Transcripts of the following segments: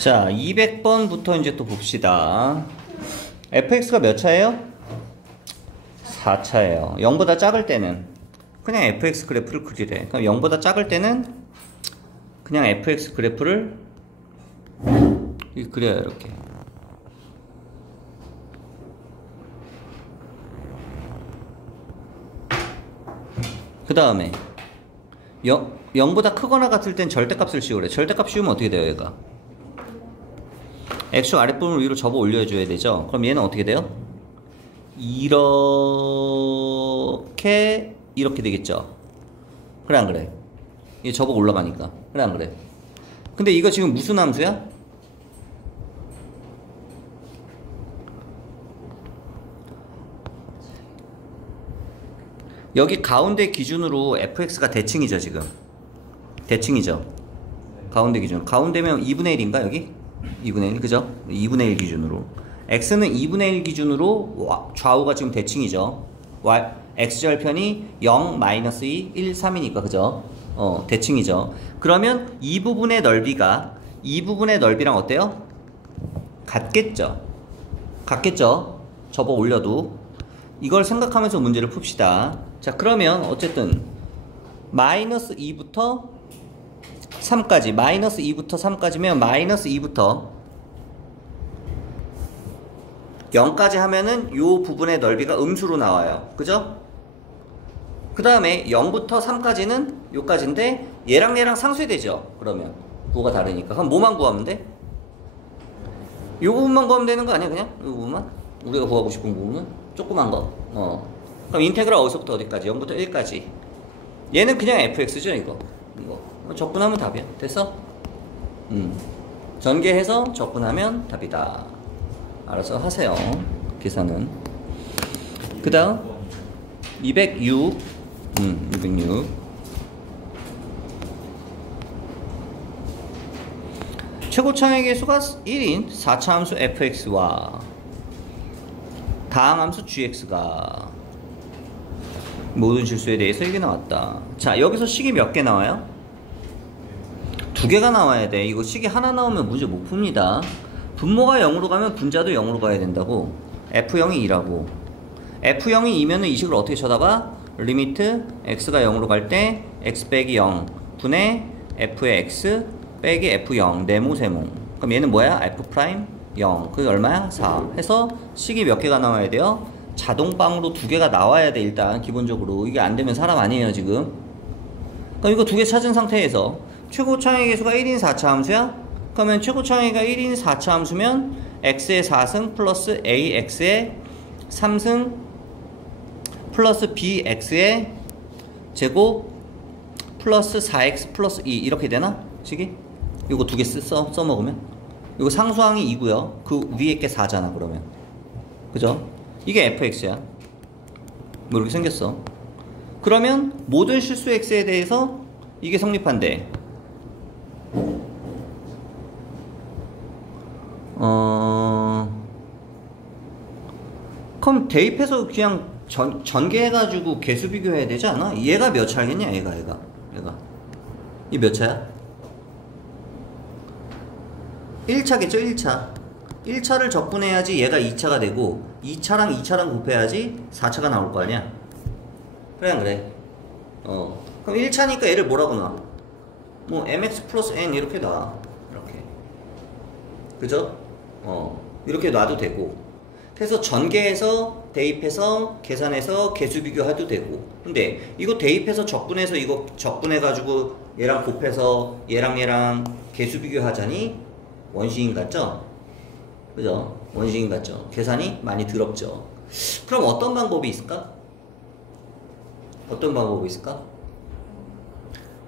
자, 200번부터 이제 또 봅시다. fx가 몇 차예요? 4차예요. 0보다 작을 때는 그냥 fx 그래프를 그리래. 그럼 0보다 작을 때는 그냥 fx 그래프를 그려요, 이렇게. 그 다음에 0보다 크거나 같을 땐 절대값을 씌우래. 절대값 씌우면 어떻게 돼요, 얘가? x축 아랫부분을 위로 접어 올려줘야 되죠. 그럼 얘는 어떻게 돼요? 이렇게 되겠죠. 그래 안 그래? 얘 접어 올라가니까. 그래 안 그래? 근데 이거 지금 무슨 함수야? 여기 가운데 기준으로 fx가 대칭이죠, 지금. 대칭이죠. 가운데 기준. 가운데면 2분의 1인가, 여기? 2분의 1, 그죠? 2분의 1 기준으로. x는 2분의 1 기준으로 좌우가 지금 대칭이죠. x절편이 0, 마이너스 2, 1, 3이니까, 그죠? 대칭이죠. 그러면 이 부분의 넓이랑 어때요? 같겠죠? 같겠죠? 접어 올려도. 이걸 생각하면서 문제를 풉시다. 자, 그러면 어쨌든 마이너스 2부터 3까지, 마이너스 2부터 3까지면 마이너스 2부터 0까지 하면은 요 부분의 넓이가 음수로 나와요. 그죠? 그 다음에 0부터 3까지는 요까지인데 얘랑 상쇄되죠. 그러면 부호가 다르니까. 그럼 뭐만 구하면 돼? 요 부분만 구하면 되는 거 아니야, 그냥? 요 부분만? 우리가 구하고 싶은 부분은? 조그만 거. 그럼 인테그랄 어디서부터 어디까지? 0부터 1까지. 얘는 그냥 fx죠, 이거. 적분하면 답이야. 됐어? 전개해서 적분하면 답이다. 알아서 하세요. 계산은. 그 다음 206. 206. 최고차액의 수가 1인 4차 함수 fx와 다항함수 gx가 모든 실수에 대해서 이게 나왔다. 자, 여기서 식이 몇 개 나와요? 2개가 나와야 돼. 이거 식이 하나 나오면 문제 못 풉니다. 분모가 0으로 가면 분자도 0으로 가야 된다고. f0이 2라고. f0이 2면은 이 식을 어떻게 쳐다봐? 리미트 x가 0으로 갈 때 x 빼기 0 분의 f의 x 빼기 f0 네모 세모. 그럼 얘는 뭐야? f 프라임 0. 그게 얼마야? 4. 해서 식이 몇 개가 나와야 돼요? 자동방으로 2개가 나와야 돼, 일단 기본적으로. 이게 안 되면 사람 아니에요, 지금. 그럼 이거 2개 찾은 상태에서 최고차액의 수가 1인 4차 함수야? 그러면 최고차액이 1인 4차 함수면 x의 4승 플러스 ax의 3승 플러스 bx의 제곱 플러스 4x 플러스 2 이렇게 되나? 식이? 이거 2개 써먹으면? 이거 상수항이 2고요. 그 위에 게 4잖아, 그러면. 그죠? 이게 fx야. 뭐 이렇게 생겼어. 그러면 모든 실수 x에 대해서 이게 성립한대. 그럼 대입해서 그냥 전개해가지고 개수 비교해야 되지 않아? 얘가 몇 차겠냐? 얘가. 이 몇 차야? 1차겠죠, 1차. 1차를 적분해야지 얘가 2차가 되고 2차랑 곱해야지 4차가 나올 거 아니야? 그래 안 그래? 그럼 1차니까 얘를 뭐라고 놔? 뭐 mx 플러스 n 이렇게 놔. 이렇게. 그죠? 이렇게 놔도 되고. 그래서 전개해서 대입해서 계산해서 개수 비교해도 되고. 근데 이거 대입해서 적분해서 이거 적분해가지고 얘랑 곱해서 얘랑 개수 비교하자니 원시인 같죠? 그죠? 원시인 같죠? 계산이 많이 더럽죠? 그럼 어떤 방법이 있을까? 어떤 방법이 있을까?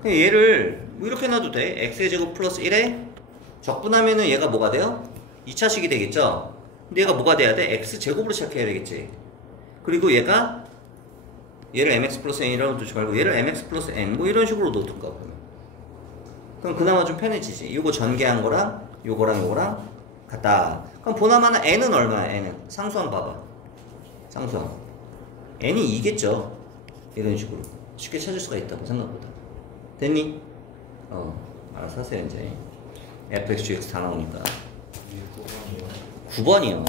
얘를 뭐 이렇게 놔도 돼. x의 제곱 플러스 1에 적분하면은 얘가 뭐가 돼요? 2차식이 되겠죠? 근데 얘가 뭐가 돼야 돼? x제곱으로 시작해야 되겠지. 그리고 얘를 mx 플러스 n이라고 두지 말고 얘를 mx 플러스 n 뭐 이런 식으로 놓든가. 그럼 그나마 좀 편해지지. 이거 전개한 거랑 요거랑 같다. 그럼 보나마나 n은 얼마야? n은 상수항 봐봐. 상수항 n이 2겠죠. 이런 식으로 쉽게 찾을 수가 있다고 생각보다. 됐니? 알아서 하세요 이제. fx, gx 다 나오니까. 이게 9번이요.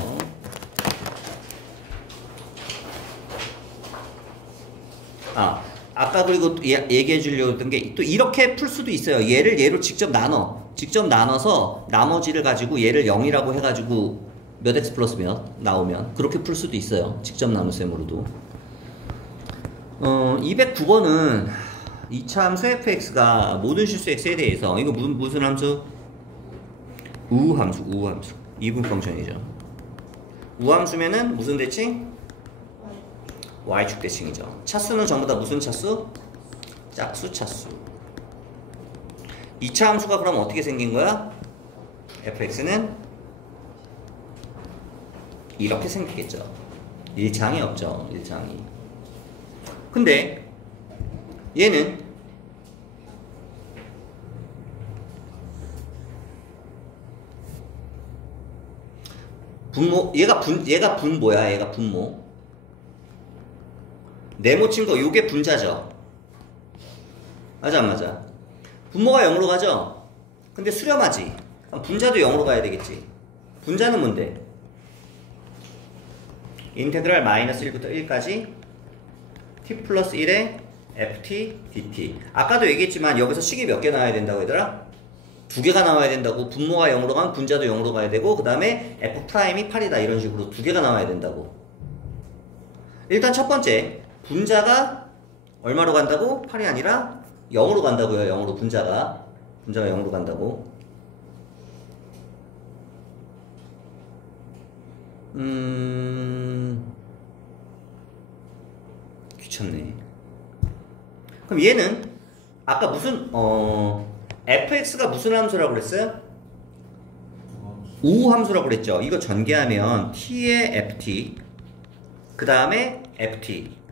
아까 그리고 얘기해 주려고 했던 게 또 이렇게 풀 수도 있어요. 얘를 얘로 직접 나눠서 나머지를 가지고 얘를 0이라고 해가지고 몇 x 플러스 몇 나오면 그렇게 풀 수도 있어요. 직접 나눗셈으로도. 209번은 2차 함수 fx가 모든 실수 x에 대해서 이거 무슨 함수? 우함수. 이분 펑션이죠. 우함수면은 무슨 대칭? y축 대칭이죠. 차수는 전부 다 무슨 차수? 짝수 차수. 2차 함수가 그럼 어떻게 생긴 거야? fx는 이렇게 생기겠죠. 일장이 없죠. 일장이. 근데 얘는 분모, 얘가 분모야. 얘가 분모. 네모친 거 요게 분자죠. 맞아 안 맞아? 분모가 0으로 가죠? 근데 수렴하지. 분자도 0으로 가야 되겠지. 분자는 뭔데? 인테그랄 마이너스 1부터 1까지 t 플러스 1에 ft dt. 아까도 얘기했지만 여기서 식이 몇 개 나와야 된다고 얘들아? 2개가 나와야 된다고. 분모가 0으로 가면 분자도 0으로 가야 되고 그 다음에 f 프라임이 8이다 이런 식으로 2개가 나와야 된다고. 일단 첫 번째 분자가 얼마로 간다고? 8이 아니라 0으로 간다고요. 0으로 분자가 0으로 간다고. 귀찮네. 그럼 얘는 아까 무슨 fx가 무슨 함수라고 그랬어요? 우함수라고 그랬죠. 이거 전개하면 t의 ft 그 다음에 ft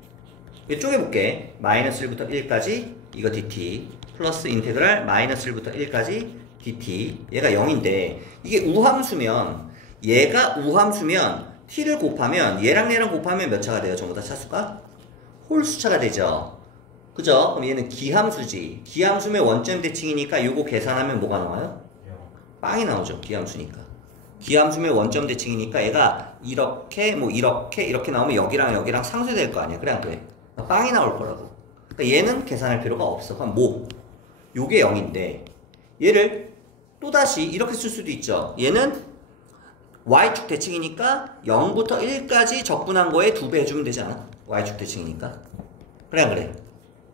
이거 쪼개볼게. 마이너스 1부터 1까지 이거 dt 플러스 인테그랄 마이너스 1부터 1까지 dt. 얘가 0인데 이게 우함수면 얘가 우함수면 t를 곱하면 얘랑 곱하면 몇 차가 돼요? 전부 다 차수가? 홀수차가 되죠. 그죠? 그럼 얘는 기함수지. 기함수면 원점 대칭이니까 요거 계산하면 뭐가 나와요? 빵이 나오죠. 기함수니까. 기함수면 원점 대칭이니까 얘가 이렇게 이렇게 나오면 여기랑 상쇄될 거 아니야. 그래 안 그래? 빵이 나올 거라고. 그러니까 얘는 계산할 필요가 없어. 그럼 뭐? 요게 0인데 얘를 또다시 이렇게 쓸 수도 있죠. 얘는 y축 대칭이니까 0부터 1까지 적분한 거에 2배 해주면 되잖아. y축 대칭이니까. 그래 안 그래?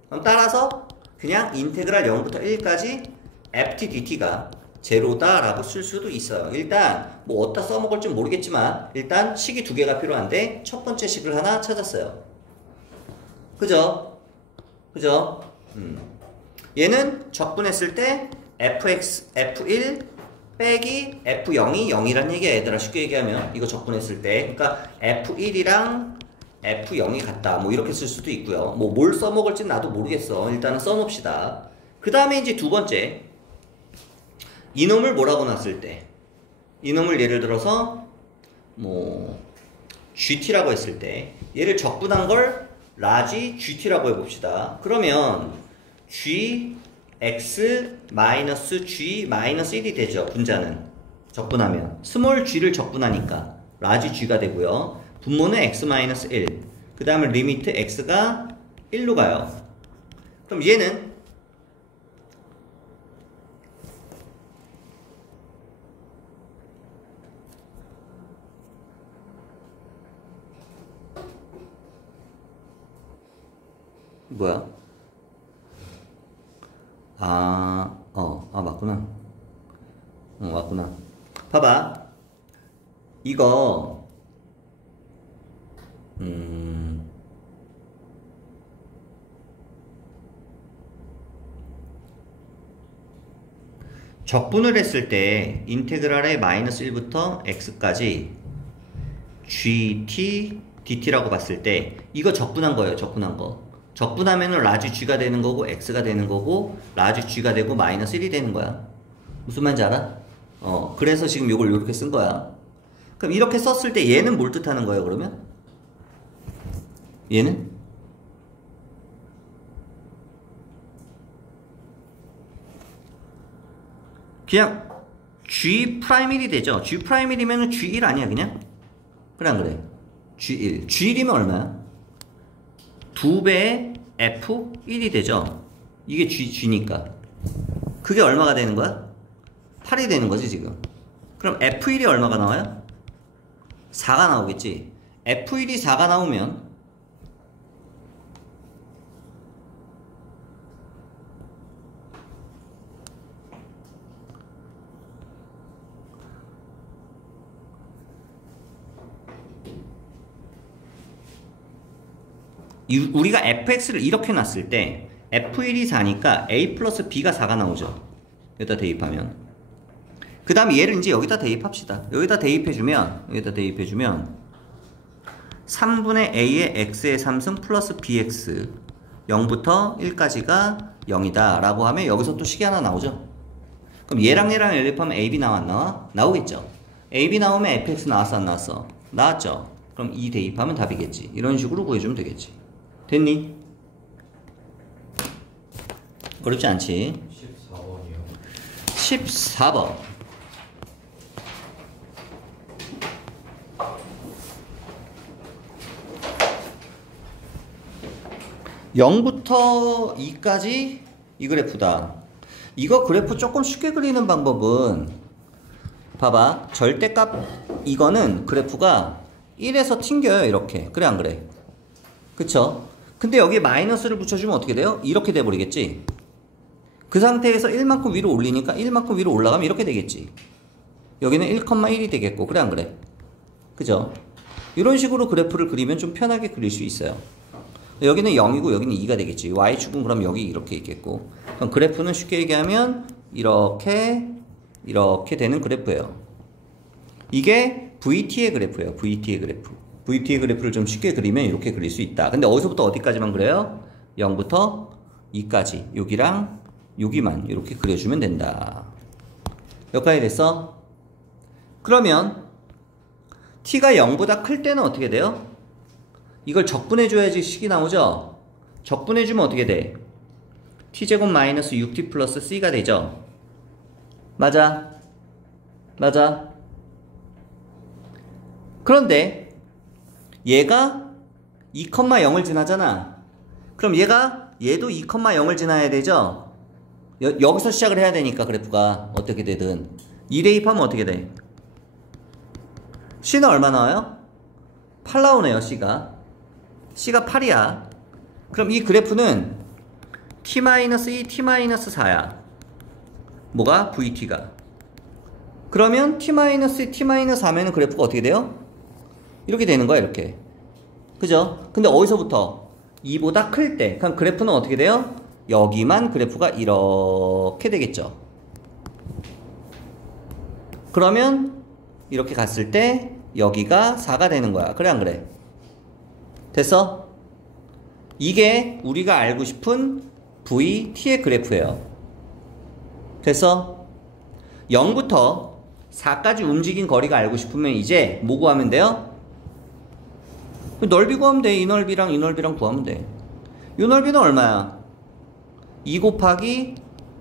그럼 따라서 그냥 인테그랄 0부터 1까지 ft dt가 제로다 라고 쓸 수도 있어요. 일단 뭐 어디다 써먹을지 모르겠지만 일단 식이 2개가 필요한데 첫 번째 식을 하나 찾았어요. 그죠? 얘는 적분했을 때 fx, f1 빼기 f0이 0이란 얘기야. 얘들아 쉽게 얘기하면 이거 적분했을 때 그러니까 f1이랑 f0이 같다 뭐 이렇게 쓸 수도 있고요. 뭐 뭘 써먹을지 나도 모르겠어. 일단은 써놓읍시다. 그 다음에 이제 두 번째 이놈을 뭐라고 놨을 때 이놈을 예를 들어서 뭐 GT라고 했을 때 얘를 적분한 걸 라지 GT라고 해봅시다. 그러면 GX-G-1이 되죠. 분자는 적분하면 스몰 g를 적분하니까 라지 g가 되고요. 분모는 x-1 그 다음에 리미트 x가 1로 가요. 그럼 얘는 뭐야? 맞구나. 맞구나. 봐봐. 이거 적분을 했을 때 인테그랄의 마이너스 1부터 x까지 gt dt라고 봤을 때 이거 적분한 거예요. 적분한 거. 적분하면은 라지 g가 되는 거고 x가 되는 거고 라지 g가 되고 마이너스 1이 되는 거야. 무슨 말인지 알아? 그래서 지금 이걸 이렇게 쓴 거야. 그럼 이렇게 썼을 때 얘는 뭘 뜻하는 거예요, 그러면? 얘는? 그냥 G 프라임1이 되죠. G 프라임1이면 G1 아니야 그냥? 그래 안 그래? G1. G1이면 얼마야? 2배의 F1이 되죠. 이게 G니까. 그게 얼마가 되는 거야? 8이 되는 거지 지금. 그럼 F1이 얼마가 나와요? 4가 나오겠지. F1이 4가 나오면 우리가 fx를 이렇게 놨을 때 f1이 4니까 a 플러스 b가 4가 나오죠. 여기다 대입하면. 그 다음에 얘를 이제 여기다 대입합시다. 여기다 대입해주면 3분의 a의 x의 3승 플러스 bx 0부터 1까지가 0이다 라고 하면 여기서 또 식이 하나 나오죠. 그럼 얘랑 연립하면 ab 나와 안 나와? 나오겠죠. ab 나오면 fx 나왔어 안 나왔어? 나왔죠. 그럼 2 대입하면 답이겠지. 이런 식으로 구해주면 되겠지. 됐니? 어렵지 않지? 14번이요. 14번. (0부터 2까지) 이 그래프다. 이거 그래프 조금 쉽게 그리는 방법은 봐봐. 절대값 이거는 그래프가 1에서 튕겨요. 이렇게. 그래 안 그래? 그쵸? 근데 여기에 마이너스를 붙여주면 어떻게 돼요? 이렇게 돼버리겠지? 그 상태에서 1만큼 위로 올리니까 1만큼 위로 올라가면 이렇게 되겠지. 여기는 1,1이 되겠고. 그래 안 그래? 그죠? 이런 식으로 그래프를 그리면 좀 편하게 그릴 수 있어요. 여기는 0이고 여기는 2가 되겠지. y축은 그럼 여기 이렇게 있겠고. 그럼 그래프는 쉽게 얘기하면 이렇게 되는 그래프예요. 이게 VT의 그래프예요. VT의 그래프. VT의 그래프를 좀 쉽게 그리면 이렇게 그릴 수 있다. 근데 어디서부터 어디까지만 그래요? 0부터 2까지. 여기랑 여기만 이렇게 그려주면 된다. 여기까지 됐어? 그러면 t가 0보다 클 때는 어떻게 돼요? 이걸 적분해줘야지 식이 나오죠? 적분해주면 어떻게 돼? t제곱 마이너스 6t 플러스 c가 되죠? 맞아? 맞아? 그런데 얘가 2,0을 지나잖아. 그럼 얘도 2,0을 지나야 되죠? 여기서 시작을 해야 되니까 그래프가 어떻게 되든 2 대입하면 어떻게 돼? C는 얼마 나와요? 8 나오네요. C가 8이야. 그럼 이 그래프는 t-2, t-4야. 뭐가? VT가. 그러면 t-2, t-4면은 그래프가 어떻게 돼요? 이렇게 되는 거야. 이렇게. 그죠? 근데 어디서부터? 2보다 클 때. 그럼 그래프는 어떻게 돼요? 여기만 그래프가 이렇게 되겠죠. 그러면 이렇게 갔을 때 여기가 4가 되는 거야. 그래 안 그래? 됐어? 이게 우리가 알고 싶은 VT의 그래프예요. 됐어? 0부터 4까지 움직인 거리가 알고 싶으면 이제 뭐 구하면 돼요? 넓이 구하면 돼. 이 넓이랑 이 넓이랑 구하면 돼. 이 넓이는 얼마야? 2 곱하기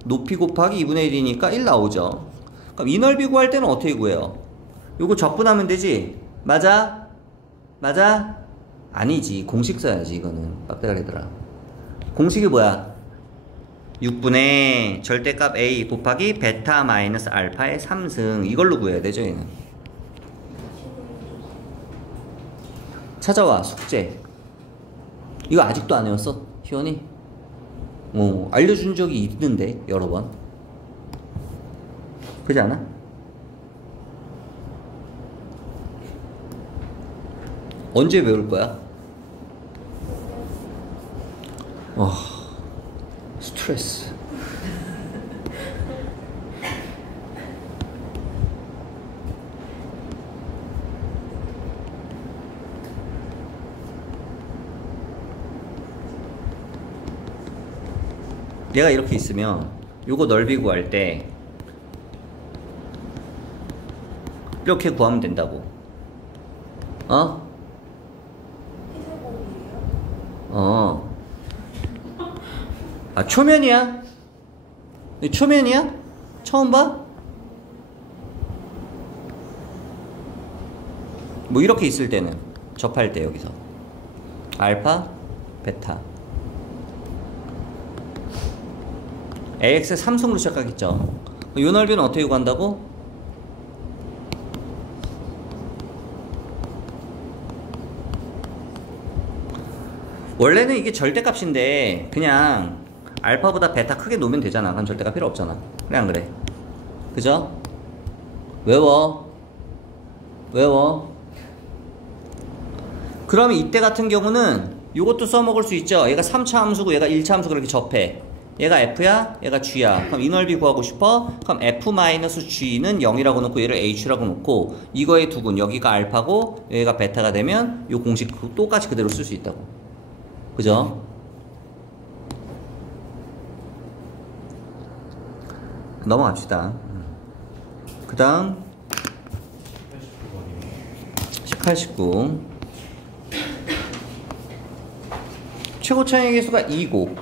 높이 곱하기 2분의 1이니까 1 나오죠. 그럼 이 넓이 구할 때는 어떻게 구해요? 요거 적분하면 되지? 맞아? 맞아? 아니지. 공식 써야지 이거는. 빡대가리들아. 공식이 뭐야? 6분의 절대값 a 곱하기 베타 마이너스 알파의 3승. 이걸로 구해야 되죠 얘는. 찾아와. 숙제. 이거 아직도 안 외웠어? 희원이? 알려준 적이 있는데 여러 번. 그렇지 않아? 언제 외울 거야? 스트레스. 얘가 이렇게 있으면 요거 넓이 구할 때 이렇게 구하면 된다고. 초면이야? 초면이야? 처음 봐? 뭐 이렇게 있을 때는 접할 때 여기서 알파, 베타 AX의 3승으로 시작하겠죠. 이 넓이는 어떻게 구한다고? 원래는 이게 절대값인데 그냥 알파보다 베타 크게 놓으면 되잖아. 그럼 절대값 필요 없잖아. 그래 안 그래? 그죠? 외워. 그러면 이때 같은 경우는 이것도 써먹을 수 있죠. 얘가 3차 함수고 얘가 1차 함수고 이렇게 접해. 얘가 F야, 얘가 G야. 그럼 이 넓이 구하고 싶어? 그럼 F-G는 0이라고 놓고 얘를 H라고 놓고 이거의 두근 여기가 알파고 여기가 베타가 되면 이 공식 똑같이 그대로 쓸 수 있다고. 그죠? 넘어갑시다. 그 다음 18, 19 최고 차이의 개수가 2고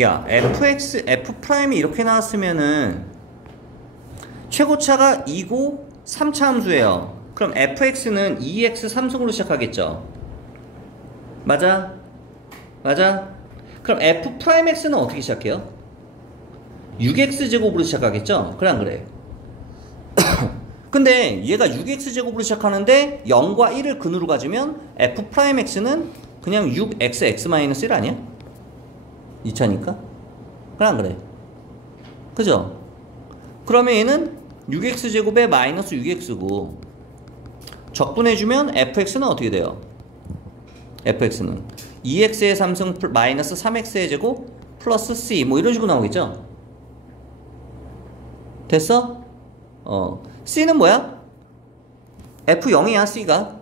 야 fx, f'이 이렇게 나왔으면은 최고차가 2고 3차 함수예요. 그럼 fx는 2x 3승으로 시작하겠죠. 맞아? 그럼 f'x는 어떻게 시작해요? 6x제곱으로 시작하겠죠? 그래 안 그래? 근데 얘가 6x제곱으로 시작하는데 0과 1을 근으로 가지면 f'x는 그냥 6xx-1 아니야? 2차니까? 그래 안 그래? 그죠? 그러면 얘는 6x제곱에 마이너스 6x고 적분해주면 fx는 어떻게 돼요? fx는 2x의 3승 마이너스 3x의 제곱 플러스 c 뭐 이런 식으로 나오겠죠? 됐어? c는 뭐야? f0이야 c가.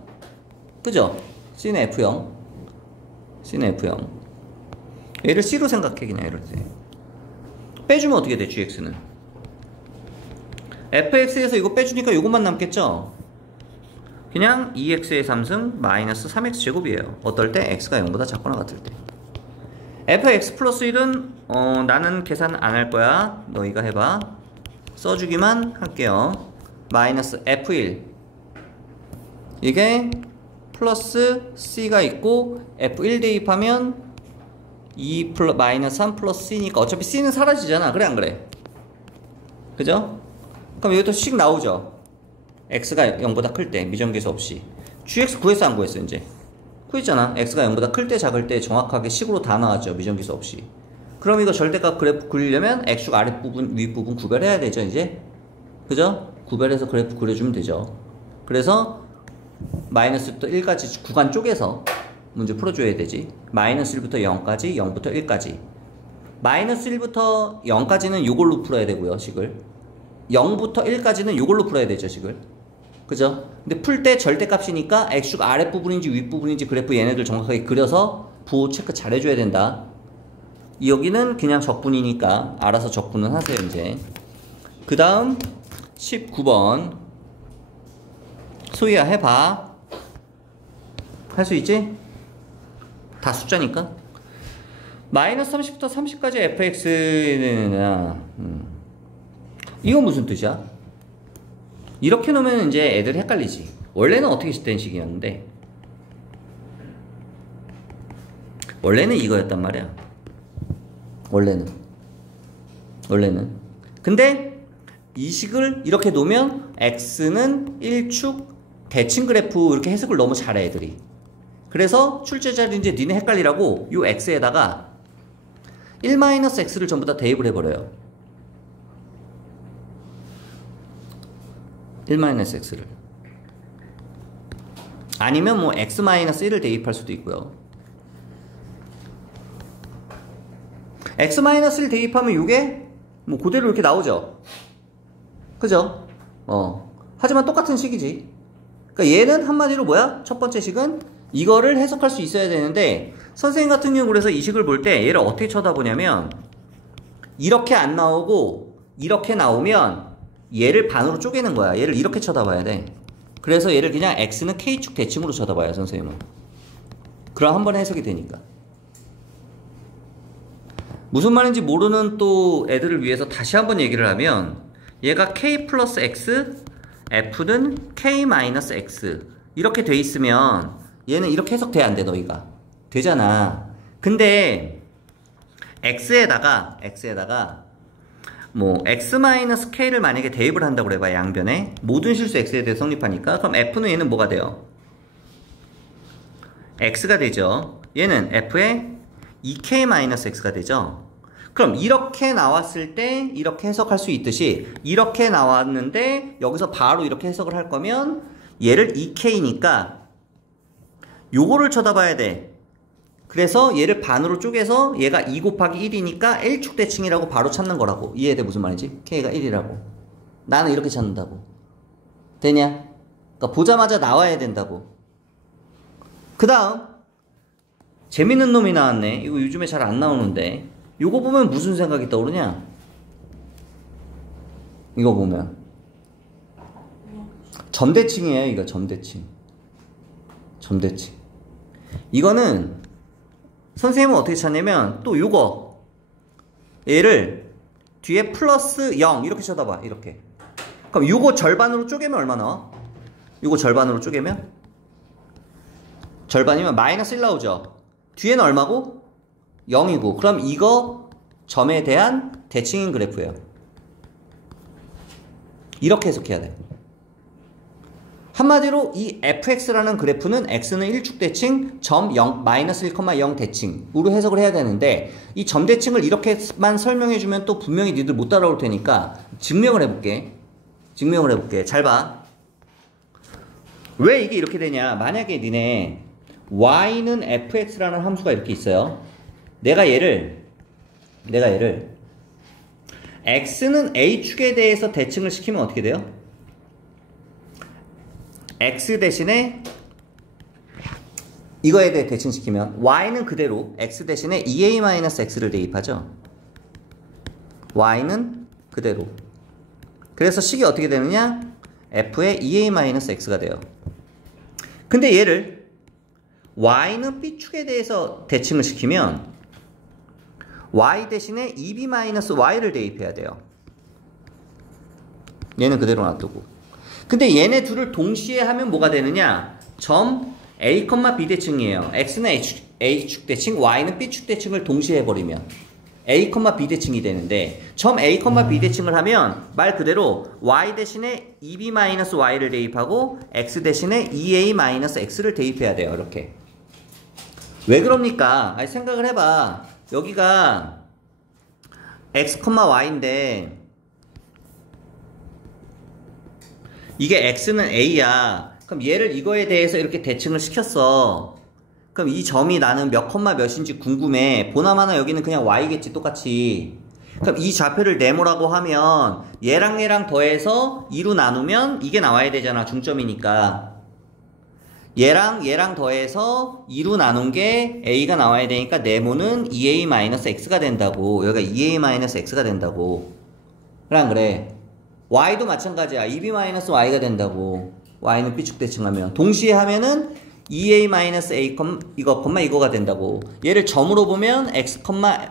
그죠? c는 f0. 얘를 c로 생각해 그냥 이럴 때. 빼주면 어떻게 돼 gx는? fx에서 이거 빼주니까 이것만 남겠죠? 그냥 2x의 3승 마이너스 3x 제곱이에요. 어떨 때? x가 0보다 작거나 같을 때. fx 플러스 1은 나는 계산 안 할 거야. 너희가 해봐. 써주기만 할게요. 마이너스 f1 이게 플러스 c가 있고 f1 대입하면 2 마이너스 3 플러스 c니까 어차피 c는 사라지잖아. 그래 안 그래? 그죠? 그럼 여기도 씩 나오죠. x가 0보다 클 때 미정계수 없이. gx 구했어 안 구했어? 이제 구했잖아. x가 0보다 클 때 작을 때 정확하게 식으로 다 나왔죠. 미정계수 없이. 그럼 이거 절대값 그래프 그리려면 x축 아랫부분 윗부분 구별해야 되죠 이제. 그죠? 구별해서 그래프 그려주면 되죠. 그래서 마이너스부터 1까지 구간 쪼개서 문제 풀어줘야 되지. 마이너스 1부터 0까지 0부터 1까지 마이너스 1부터 0까지는 이걸로 풀어야 되고요 식을. 0부터 1까지는 이걸로 풀어야 되죠 식을. 그죠? 근데 풀 때 절대값이니까 x축 아랫부분인지 윗부분인지 그래프 얘네들 정확하게 그려서 부호 체크 잘 해줘야 된다. 여기는 그냥 적분이니까 알아서 적분은 하세요 이제. 그 다음 19번 소희야 해봐. 할 수 있지? 다 숫자니까. 마이너스 30부터 30까지 fx는 이건 무슨 뜻이야? 이렇게 놓으면 이제 애들 헷갈리지. 원래는 어떻게 된 식이었는데 원래는 이거였단 말이야. 원래는 근데 이 식을 이렇게 놓으면 x는 1축 대칭 그래프 이렇게 해석을 너무 잘해 애들이. 그래서 출제자들이 이제 니네 헷갈리라고 요 x에다가 1-x를 전부 다 대입을 해버려요. 1-x를 아니면 뭐 x-1을 대입할 수도 있고요. x-1 대입하면 이게 뭐 그대로 이렇게 나오죠. 그죠? 하지만 똑같은 식이지. 그러니까 얘는 한마디로 뭐야? 첫 번째 식은 이거를 해석할 수 있어야 되는데 선생님 같은 경우 그래서 이 식을 볼 때 얘를 어떻게 쳐다보냐면 이렇게 안 나오고 이렇게 나오면 얘를 반으로 쪼개는 거야. 얘를 이렇게 쳐다봐야 돼. 그래서 얘를 그냥 x는 k축 대칭으로 쳐다봐요 선생님은. 그럼 한 번에 해석이 되니까. 무슨 말인지 모르는 또 애들을 위해서 다시 한번 얘기를 하면 얘가 k 플러스 x f는 k-x 이렇게 돼 있으면 얘는 이렇게 해석돼 안 돼 너희가? 되잖아. 근데 x에다가 뭐 x-k를 만약에 대입을 한다고 해봐 양변에 모든 실수 x에 대해 성립하니까 그럼 f는 얘는 뭐가 돼요? x가 되죠. 얘는 f의 2k-x가 되죠. 그럼 이렇게 나왔을 때 이렇게 해석할 수 있듯이 이렇게 나왔는데 여기서 바로 이렇게 해석을 할 거면 얘를 2k니까 요거를 쳐다봐야 돼. 그래서 얘를 반으로 쪼개서 얘가 2 곱하기 1이니까 L축대칭이라고 바로 찾는 거라고. 이해돼? 무슨 말인지? K가 1이라고. 나는 이렇게 찾는다고. 되냐? 그러니까 보자마자 나와야 된다고. 그 다음 재밌는 놈이 나왔네. 이거 요즘에 잘 안 나오는데 이거 보면 무슨 생각이 떠오르냐? 이거 보면 점대칭이에요. 이거 점대칭. 이거는 선생님은 어떻게 찾냐면 또 요거 얘를 뒤에 플러스 0 이렇게 쳐다봐. 이렇게. 그럼 요거 절반으로 쪼개면 얼마 나와? 요거 절반으로 쪼개면 절반이면 마이너스 1 나오죠. 뒤에는 얼마고? 0이고. 그럼 이거 점에 대한 대칭인 그래프예요. 이렇게 해석해야 돼. 한마디로 이 fx라는 그래프는 x는 1축대칭, 점 0, 마이너스 1,0 대칭으로 해석을 해야 되는데 이 점대칭을 이렇게만 설명해주면 또 분명히 니들 못 따라올 테니까 증명을 해볼게. 잘 봐. 왜 이게 이렇게 되냐? 만약에 니네 y는 fx라는 함수가 이렇게 있어요. 내가 얘를 x는 a축에 대해서 대칭을 시키면 어떻게 돼요? x 대신에 이거에 대해 대칭시키면 y는 그대로 x 대신에 2a-x를 대입하죠. y는 그대로. 그래서 식이 어떻게 되느냐? f의 2a-x가 돼요. 근데 얘를 y는 b축에 대해서 대칭을 시키면 y 대신에 2b-y를 대입해야 돼요. 얘는 그대로 놔두고. 근데 얘네 둘을 동시에 하면 뭐가 되느냐? 점 a, b 대칭이에요. x는 a축 대칭, y는 b축 대칭을 동시에 해버리면 a, b 대칭이 되는데 점 a, b 대칭을 하면 말 그대로 y 대신에 2b-y를 대입하고 x 대신에 2a-x를 대입해야 돼요. 이렇게. 왜 그럽니까? 아니, 생각을 해봐. 여기가 x, y인데 이게 x는 a야. 그럼 얘를 이거에 대해서 이렇게 대칭을 시켰어. 그럼 이 점이 나는 몇 컴마 몇인지 궁금해. 보나마나 여기는 그냥 y겠지 똑같이. 그럼 이 좌표를 네모라고 하면 얘랑 더해서 2로 나누면 이게 나와야 되잖아. 중점이니까. 얘랑 더해서 2로 나눈 게 a가 나와야 되니까 네모는 2a-x가 된다고. 여기가 2a-x가 된다고. 그래 안 그래? y도 마찬가지야. 2b-y가 된다고. y는 b축 대칭하면. 동시에 하면은 2a-a, 이거가 된다고. 얘를 점으로 보면 x,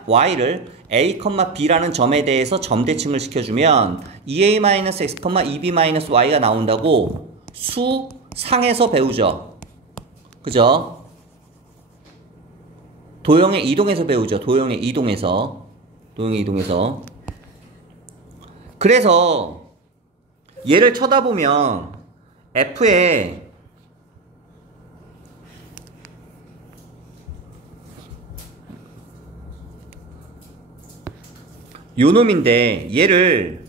y를 a, b라는 점에 대해서 점 대칭을 시켜주면 2a-x, 2b-y가 나온다고 수상에서 배우죠. 그죠? 도형의 이동에서 배우죠. 도형의 이동에서. 그래서 얘를 쳐다보면 f에 요 놈인데 얘를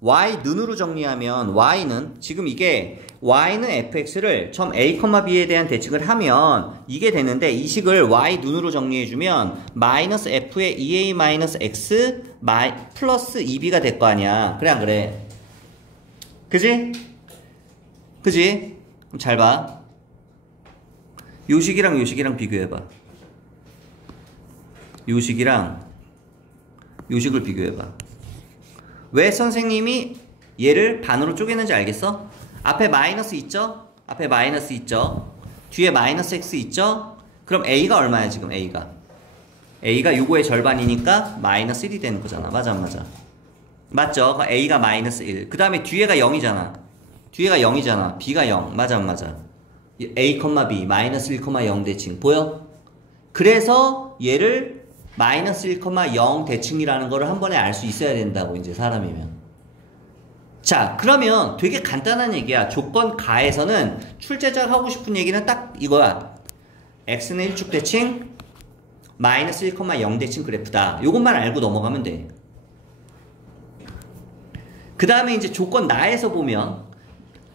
y 는으로 정리하면 y는 지금 이게 y는 fx를 점 a, b에 대한 대칭을 하면 이게 되는데 이 식을 y 는으로 정리해주면 마이너스 f의 2a-x 플러스 2b가 될 거 아니야. 그래 안 그래? 그지? 그럼 잘 봐. 요 식이랑 요 식이랑 비교해봐. 요 식이랑 요 식을 비교해봐. 왜 선생님이 얘를 반으로 쪼개는지 알겠어? 앞에 마이너스 있죠? 뒤에 마이너스 x 있죠? 그럼 a가 얼마야 지금 a가 요거의 절반이니까 마이너스 1이 되는 거잖아. 맞아 안 맞아? 맞죠? a가 마이너스 1. 그 다음에 뒤에가 0이잖아. 뒤에가 0이잖아. b가 0. 맞아 안 맞아? a, b 마이너스 1, 0 대칭 보여? 그래서 얘를 마이너스 1, 0 대칭이라는 거를 한 번에 알 수 있어야 된다고 이제 사람이면. 자, 그러면 되게 간단한 얘기야. 조건 가에서는 출제자가 하고 싶은 얘기는 딱 이거야. x는 1축 대칭, 마이너스 1, 0 대칭 그래프다. 요것만 알고 넘어가면 돼. 그 다음에 이제 조건 나에서 보면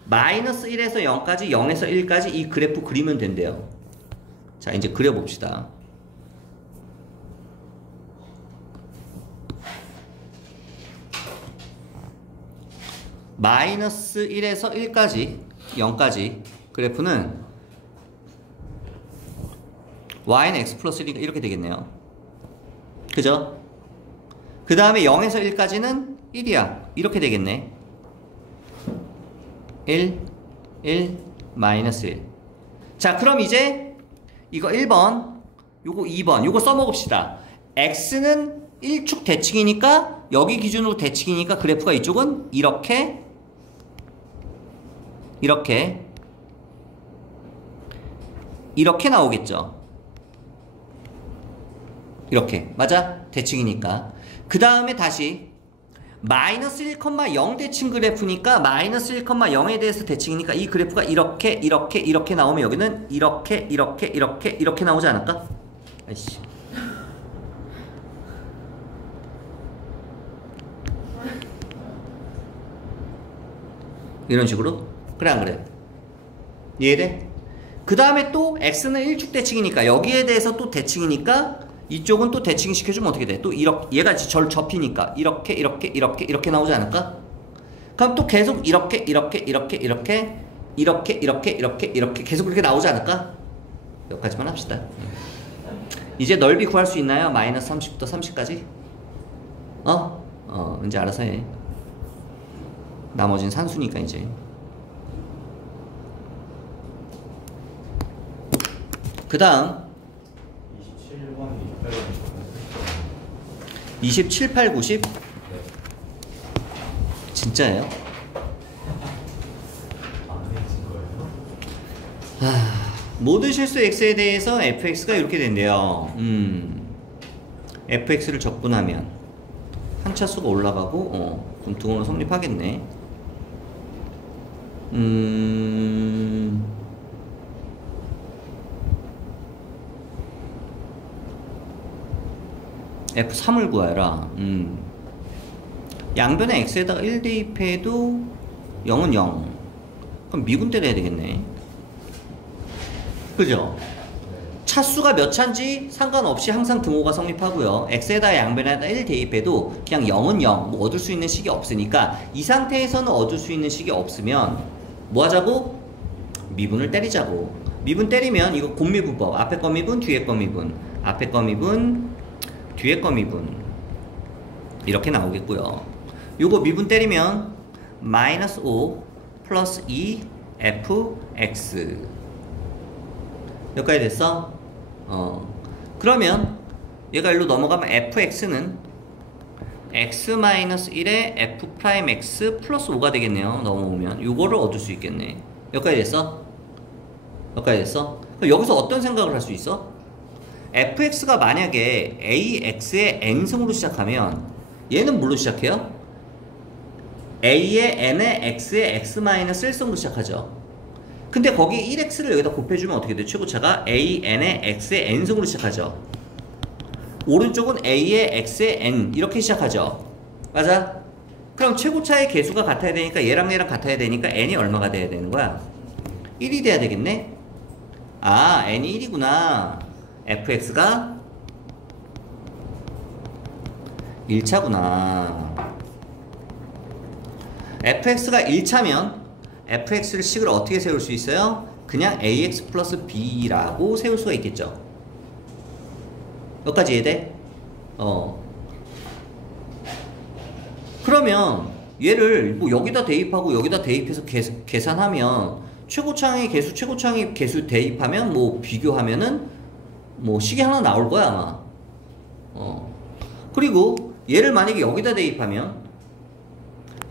마이너스 1에서 0까지, 0에서 1까지 이 그래프 그리면 된대요. 자, 이제 그려봅시다. 마이너스 1에서 1까지 0까지 그래프는 y는 x 플러스 1이니까 이렇게 되겠네요. 그죠? 그 다음에 0에서 1까지는 1이야. 이렇게 되겠네. 1, 1, 마이너스 1. 자, 그럼 이제 이거 1번, 요거 2번, 요거 써먹읍시다. x는 1축 대칭이니까 여기 기준으로 대칭이니까 그래프가 이쪽은 이렇게 나오겠죠. 이렇게 맞아? 대칭이니까. 그 다음에 다시 마이너스 1, 0 대칭 그래프니까 마이너스 1, 0에 대해서 대칭이니까 이 그래프가 이렇게 나오면 여기는 이렇게 나오지 않을까? 아이씨. 이런 식으로? 그래 안 그래? 이해돼? 그 다음에 또 x는 1축 대칭이니까 여기에 대해서 또 대칭이니까 이쪽은 또 대칭 시켜주면 어떻게 돼? 또 이렇게 얘가 절 접히니까 이렇게 나오지 않을까? 그럼 또 계속 이렇게 계속 그렇게 나오지 않을까? 여기까지만 합시다. 이제 넓이 구할 수 있나요? 마이너스 30부터 30까지? 이제 알아서 해. 나머지는 산수니까 이제. 그 다음 27, 8, 90? 진짜예요? 모든 실수 x에 대해서 fx가 이렇게 된대요. fx를 적분하면 한 차수가 올라가고 그럼 등호는 성립하겠네. F3을 구하라. 양변에 x에다가 1 대입해도 0은 0. 그럼 미분 때려야 되겠네. 그죠? 차수가 몇 차인지 상관없이 항상 등호가 성립하고요. x에다 양변에다 1 대입해도 그냥 0은 0. 뭐 얻을 수 있는 식이 없으니까 이 상태에서는 얻을 수 있는 식이 없으면 뭐 하자고? 미분을 때리자고. 미분 때리면 이거 곱미분법. 앞에 거 미분, 뒤에 거 미분. 앞에 거 미분, 뒤에 거 미분. 이렇게 나오겠고요. 요거 미분 때리면 마이너스 5 플러스 2 fx. 여기까지 됐어? 그러면 얘가 일로 넘어가면 fx는 x-1에 f'x 플러스 5가 되겠네요. 넘어오면 요거를 얻을 수 있겠네. 여기까지 됐어? 여기까지 됐어? 그럼 여기서 어떤 생각을 할 수 있어? fx가 만약에 ax의 n승으로 시작하면 얘는 뭘로 시작해요? a의 n의 x의 x-1승으로 시작하죠. 근데 거기 1x를 여기다 곱해주면 어떻게 돼? 최고차가 a n의 x의 n승으로 시작하죠. 오른쪽은 a의 x의 n 이렇게 시작하죠. 맞아? 그럼 최고차의 개수가 같아야 되니까 얘랑 얘랑 같아야 되니까 n이 얼마가 돼야 되는 거야? 1이 돼야 되겠네? 아, n이 1이구나. fx가 1차구나. fx가 1차면 fx를 식을 어떻게 세울 수 있어요? 그냥 ax 플러스 b라고 세울 수가 있겠죠. 여기까지 이해돼? 그러면 얘를 뭐 여기다 대입하고 여기다 대입해서 계산하면 최고차의 개수, 최고차의 개수 대입하면 뭐 비교하면은 뭐 식이 하나 나올 거야 아마. 그리고 얘를 만약에 여기다 대입하면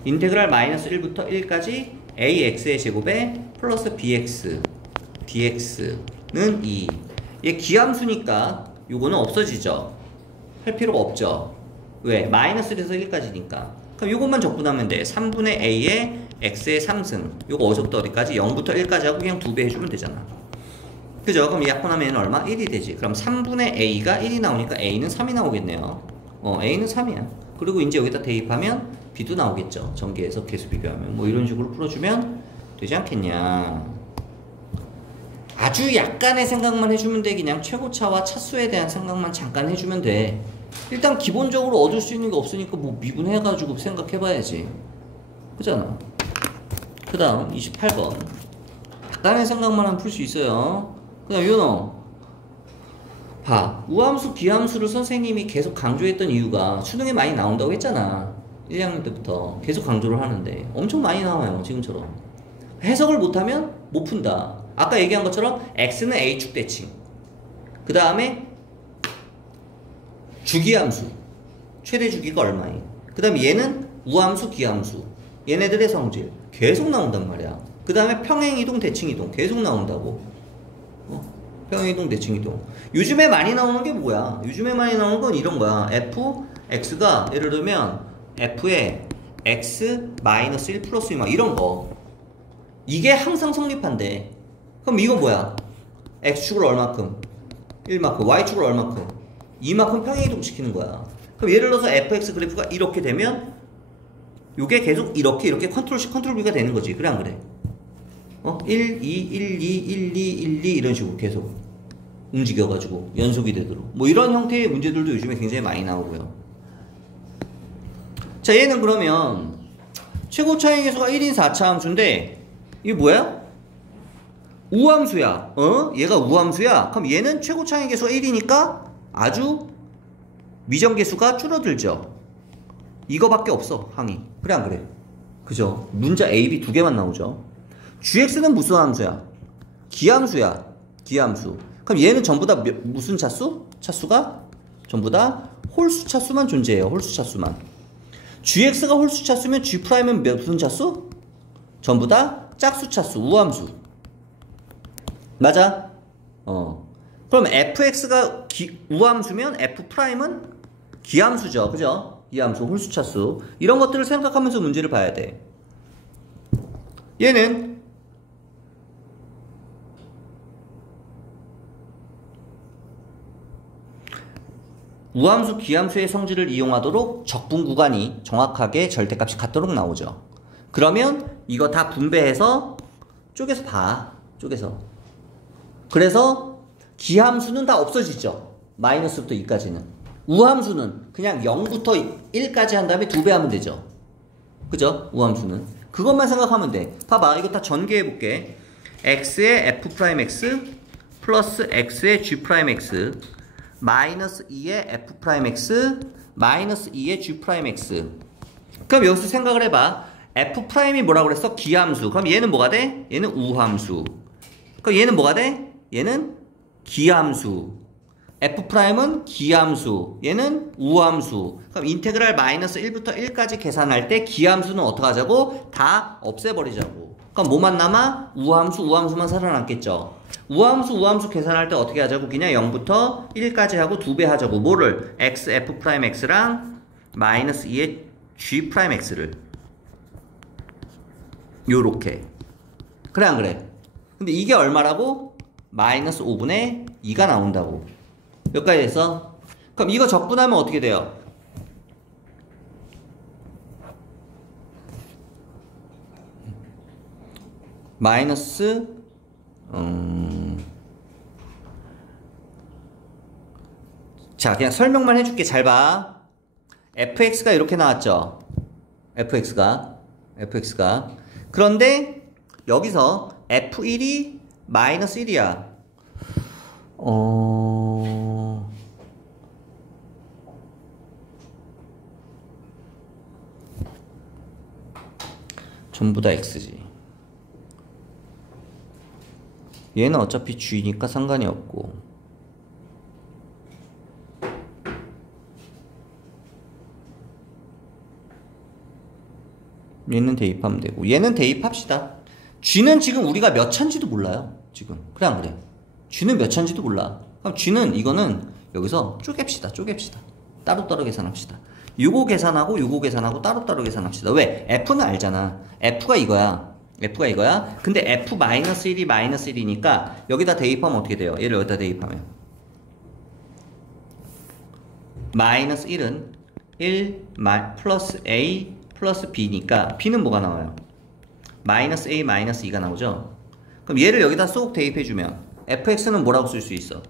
인테그랄 마이너스 1부터 1까지 AX의 제곱에 플러스 BX dx는 2. 얘 기함수니까 요거는 없어지죠. 할 필요가 없죠. 왜? 마이너스 1에서 1까지니까. 그럼 요것만 적분하면 돼. 3분의 A의 X의 상승. 요거 어디서부터 어디까지? 0부터 1까지 하고 그냥 2배 해주면 되잖아. 그죠? 그럼 약분하면 얘는 얼마? 1이 되지. 그럼 3분의 A가 1이 나오니까 A는 3이 나오겠네요. A는 3이야. 그리고 이제 여기다 대입하면 B도 나오겠죠. 전개해서 계수 비교하면. 뭐 이런 식으로 풀어주면 되지 않겠냐. 아주 약간의 생각만 해주면 돼. 그냥 최고차와 차수에 대한 생각만 잠깐 해주면 돼. 일단 기본적으로 얻을 수 있는 게 없으니까 뭐 미분해가지고 생각해봐야지. 그잖아. 그 다음 28번. 약간의 생각만 하면 풀 수 있어요. 그 다음 윤호. 봐. 우함수, 기함수를 선생님이 계속 강조했던 이유가 수능에 많이 나온다고 했잖아. 1, 2학년 때부터 계속 강조를 하는데 엄청 많이 나와요. 지금처럼. 해석을 못하면 못 푼다. 아까 얘기한 것처럼 x는 a축 대칭. 그 다음에 주기함수. 최대 주기가 얼마예요? 그 다음에 얘는 우함수, 기함수. 얘네들의 성질. 계속 나온단 말이야. 그 다음에 평행이동, 대칭이동. 계속 나온다고. 평행이동, 대칭이동. 요즘에 많이 나오는 게 뭐야? 요즘에 많이 나오는 건 이런 거야. f, x가 예를 들면 f에 x 마이너스 1 플러스 2 막 이런 거. 이게 항상 성립한대. 그럼 이건 뭐야? x축을 얼마큼? 1만큼. y축을 얼마큼? 2만큼 평행이동 시키는 거야. 그럼 예를 들어서 fx 그래프가 이렇게 되면 요게 계속 이렇게 컨트롤 C, 컨트롤 V가 되는 거지. 그래 안 그래? 1, 2, 1, 2, 1, 2, 1, 2 이런 식으로 계속 움직여가지고 연속이 되도록. 뭐 이런 형태의 문제들도 요즘에 굉장히 많이 나오고요. 자, 얘는 그러면 최고 차이 계수가 1인 4차 함수인데 이게 뭐야? 우함수야. 얘가 우함수야. 그럼 얘는 최고 차이 계수가 1이니까 아주 미정계수가 줄어들죠. 이거밖에 없어, 항이. 그래 안 그래? 그죠? 문자 A, B 두 개만 나오죠. GX는 무슨 함수야? 기함수야. 기함수. 그럼 얘는 전부 다 무슨 차수? 차수가 전부 다 홀수 차수만 존재해요. 홀수 차수만. GX가 홀수 차수면 G'은 무슨 차수? 전부 다 짝수 차수, 우함수. 맞아? 그럼 fx가 우함수면 f'은 기함수죠. 그죠? 이함수, 홀수 차수. 이런 것들을 생각하면서 문제를 봐야 돼. 얘는 우함수, 기함수의 성질을 이용하도록 적분 구간이 정확하게 절대값이 같도록 나오죠. 그러면 이거 다 분배해서 쪼개서 봐. 쪼개서. 그래서 기함수는 다 없어지죠. 마이너스부터 2까지는. 우함수는 그냥 0부터 1까지 한 다음에 2배 하면 되죠. 그죠? 우함수는. 그것만 생각하면 돼. 봐봐. 이거 다 전개해볼게. x의 f'x 플러스 x의 g'x 마이너스 2의 f'x 마이너스 2의 g'x. 그럼 여기서 생각을 해봐. f'이 뭐라고 그랬어? 기함수. 그럼 얘는 뭐가 돼? 얘는 우함수. 그럼 얘는 뭐가 돼? 얘는 기함수. f'은 기함수. 얘는 우함수. 그럼 인테그랄 마이너스 1부터 1까지 계산할 때 기함수는 어떻게 하자고? 다 없애버리자고. 그럼 뭐만 남아? 우함수, 우함수만 살아남겠죠. 우함수 계산할 때 어떻게 하자고? 그냥 0부터 1까지 하고 2배 하자고. 뭐를? x, f'x랑 마이너스 2의 g'x를. 요렇게. 그래 안 그래? 근데 이게 얼마라고? 마이너스 5분의 2가 나온다고. 여기까지 됐어? 그럼 이거 적분하면 어떻게 돼요? 마이너스 자, 그냥 설명만 해줄게. 잘 봐. fx가 이렇게 나왔죠. fx가 그런데 여기서 f1이 마이너스 1이야. 전부 다 x지. 얘는 어차피 g니까 상관이 없고. 얘는 대입하면 되고 얘는 대입합시다. G는 지금 우리가 몇 차인지도 몰라요. 지금 그래 안 그래? G는 몇 차인지도 몰라. 그럼 G는 이거는 여기서 쪼갭시다. 따로따로 계산합시다. 요거 계산하고 요거 계산하고 따로따로 계산합시다. 왜? F는 알잖아. F가 이거야. 근데 F-1이 -1이니까 여기다 대입하면 어떻게 돼요? 얘를 여기다 대입하면 -1은 1 플러스 A 플러스 B니까 B는 뭐가 나와요? -A -2가 나오죠? 그럼 얘를 여기다 쏙 대입해주면 fx는 뭐라고 쓸 수 있어?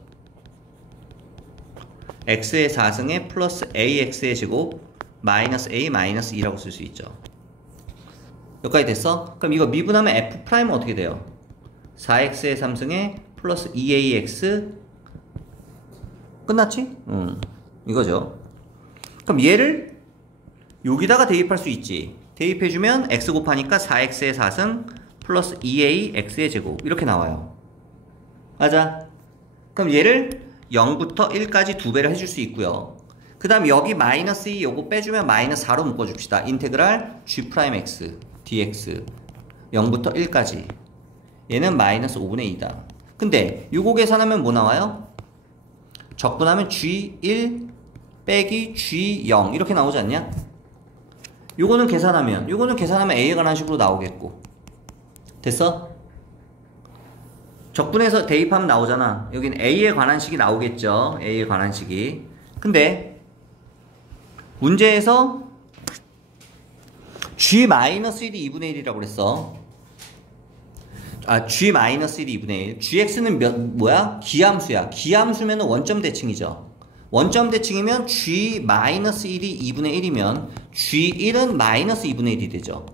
x의 4승에 플러스 ax의 제곱 -a -2라고 쓸 수 있죠. 여기까지 됐어? 그럼 이거 미분하면 f'은 어떻게 돼요? 4x의 3승에 플러스 2ax 끝났지? 이거죠. 그럼 얘를 여기다가 대입할 수 있지. 대입해주면 x 곱하니까 4x의 4승 플러스 2ax의 제곱 이렇게 나와요. 맞아. 그럼 얘를 0부터 1까지 두 배를 해줄 수 있고요. 그 다음 여기 -2 요거 빼주면 -4로 묶어줍시다. 인테그랄 g'x dx 0부터 1까지 얘는 -5분의 2다. 근데 요거 계산하면 뭐 나와요? 적분하면 g1 빼기 g0 이렇게 나오지 않냐? 요거는 계산하면 A에 관한 식으로 나오겠고 됐어? 적분해서 대입하면 나오잖아. 여긴 A에 관한 식이 나오겠죠. A에 관한 식이. 근데 문제에서 G-1이 2분의 1이라고 그랬어. G-1이 2분의 1. GX는 뭐야? 기함수야. 기함수면 원점 대칭이죠. 원점 대칭이면 G-1이 2분의 1이면 G1은 -2분의 1이 되죠.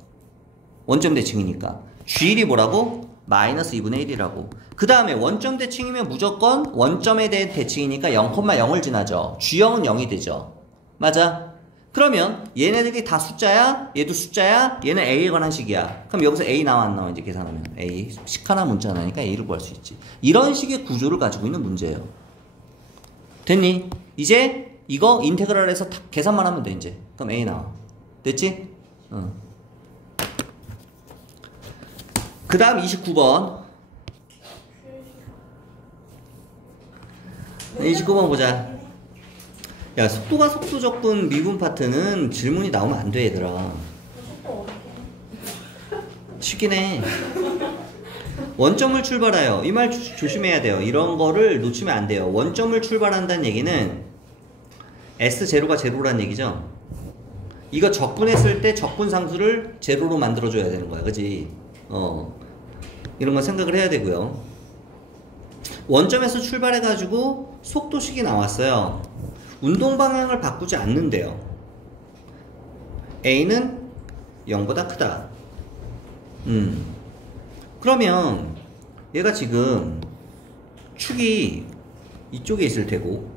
원점 대칭이니까. G1이 뭐라고? -2분의 1이라고. 그 다음에 원점 대칭이면 무조건 원점에 대한 대칭이니까 0,0을 지나죠. G0은 0이 되죠. 맞아? 그러면 얘네들이 다 숫자야? 얘도 숫자야? 얘는 A에 관한 식이야. 그럼 여기서 A 나와 안 나와? 이제 계산하면 A 식 하나 문자 하나니까 A를 구할 수 있지. 이런 식의 구조를 가지고 있는 문제예요. 됐니? 이제 이거 인테그랄에서 계산만 하면 돼 이제. 그럼 A 나와. 됐지? 그 다음 29번 29번 보자. 야, 속도가 속도 적분 미분 파트는 질문이 나오면 안 돼 얘들아. 쉽긴 해. 원점을 출발하여. 이 말 조심해야 돼요. 이런 거를 놓치면 안 돼요. 원점을 출발한다는 얘기는 S0가 제로란 얘기죠. 이거 적분했을 때 적분 상수를 제로로 만들어줘야 되는 거야. 그치? 이런 건 생각을 해야 되고요. 원점에서 출발해가지고 속도식이 나왔어요. 운동 방향을 바꾸지 않는데요. A는 0보다 크다. 그러면 얘가 지금 축이 이쪽에 있을 테고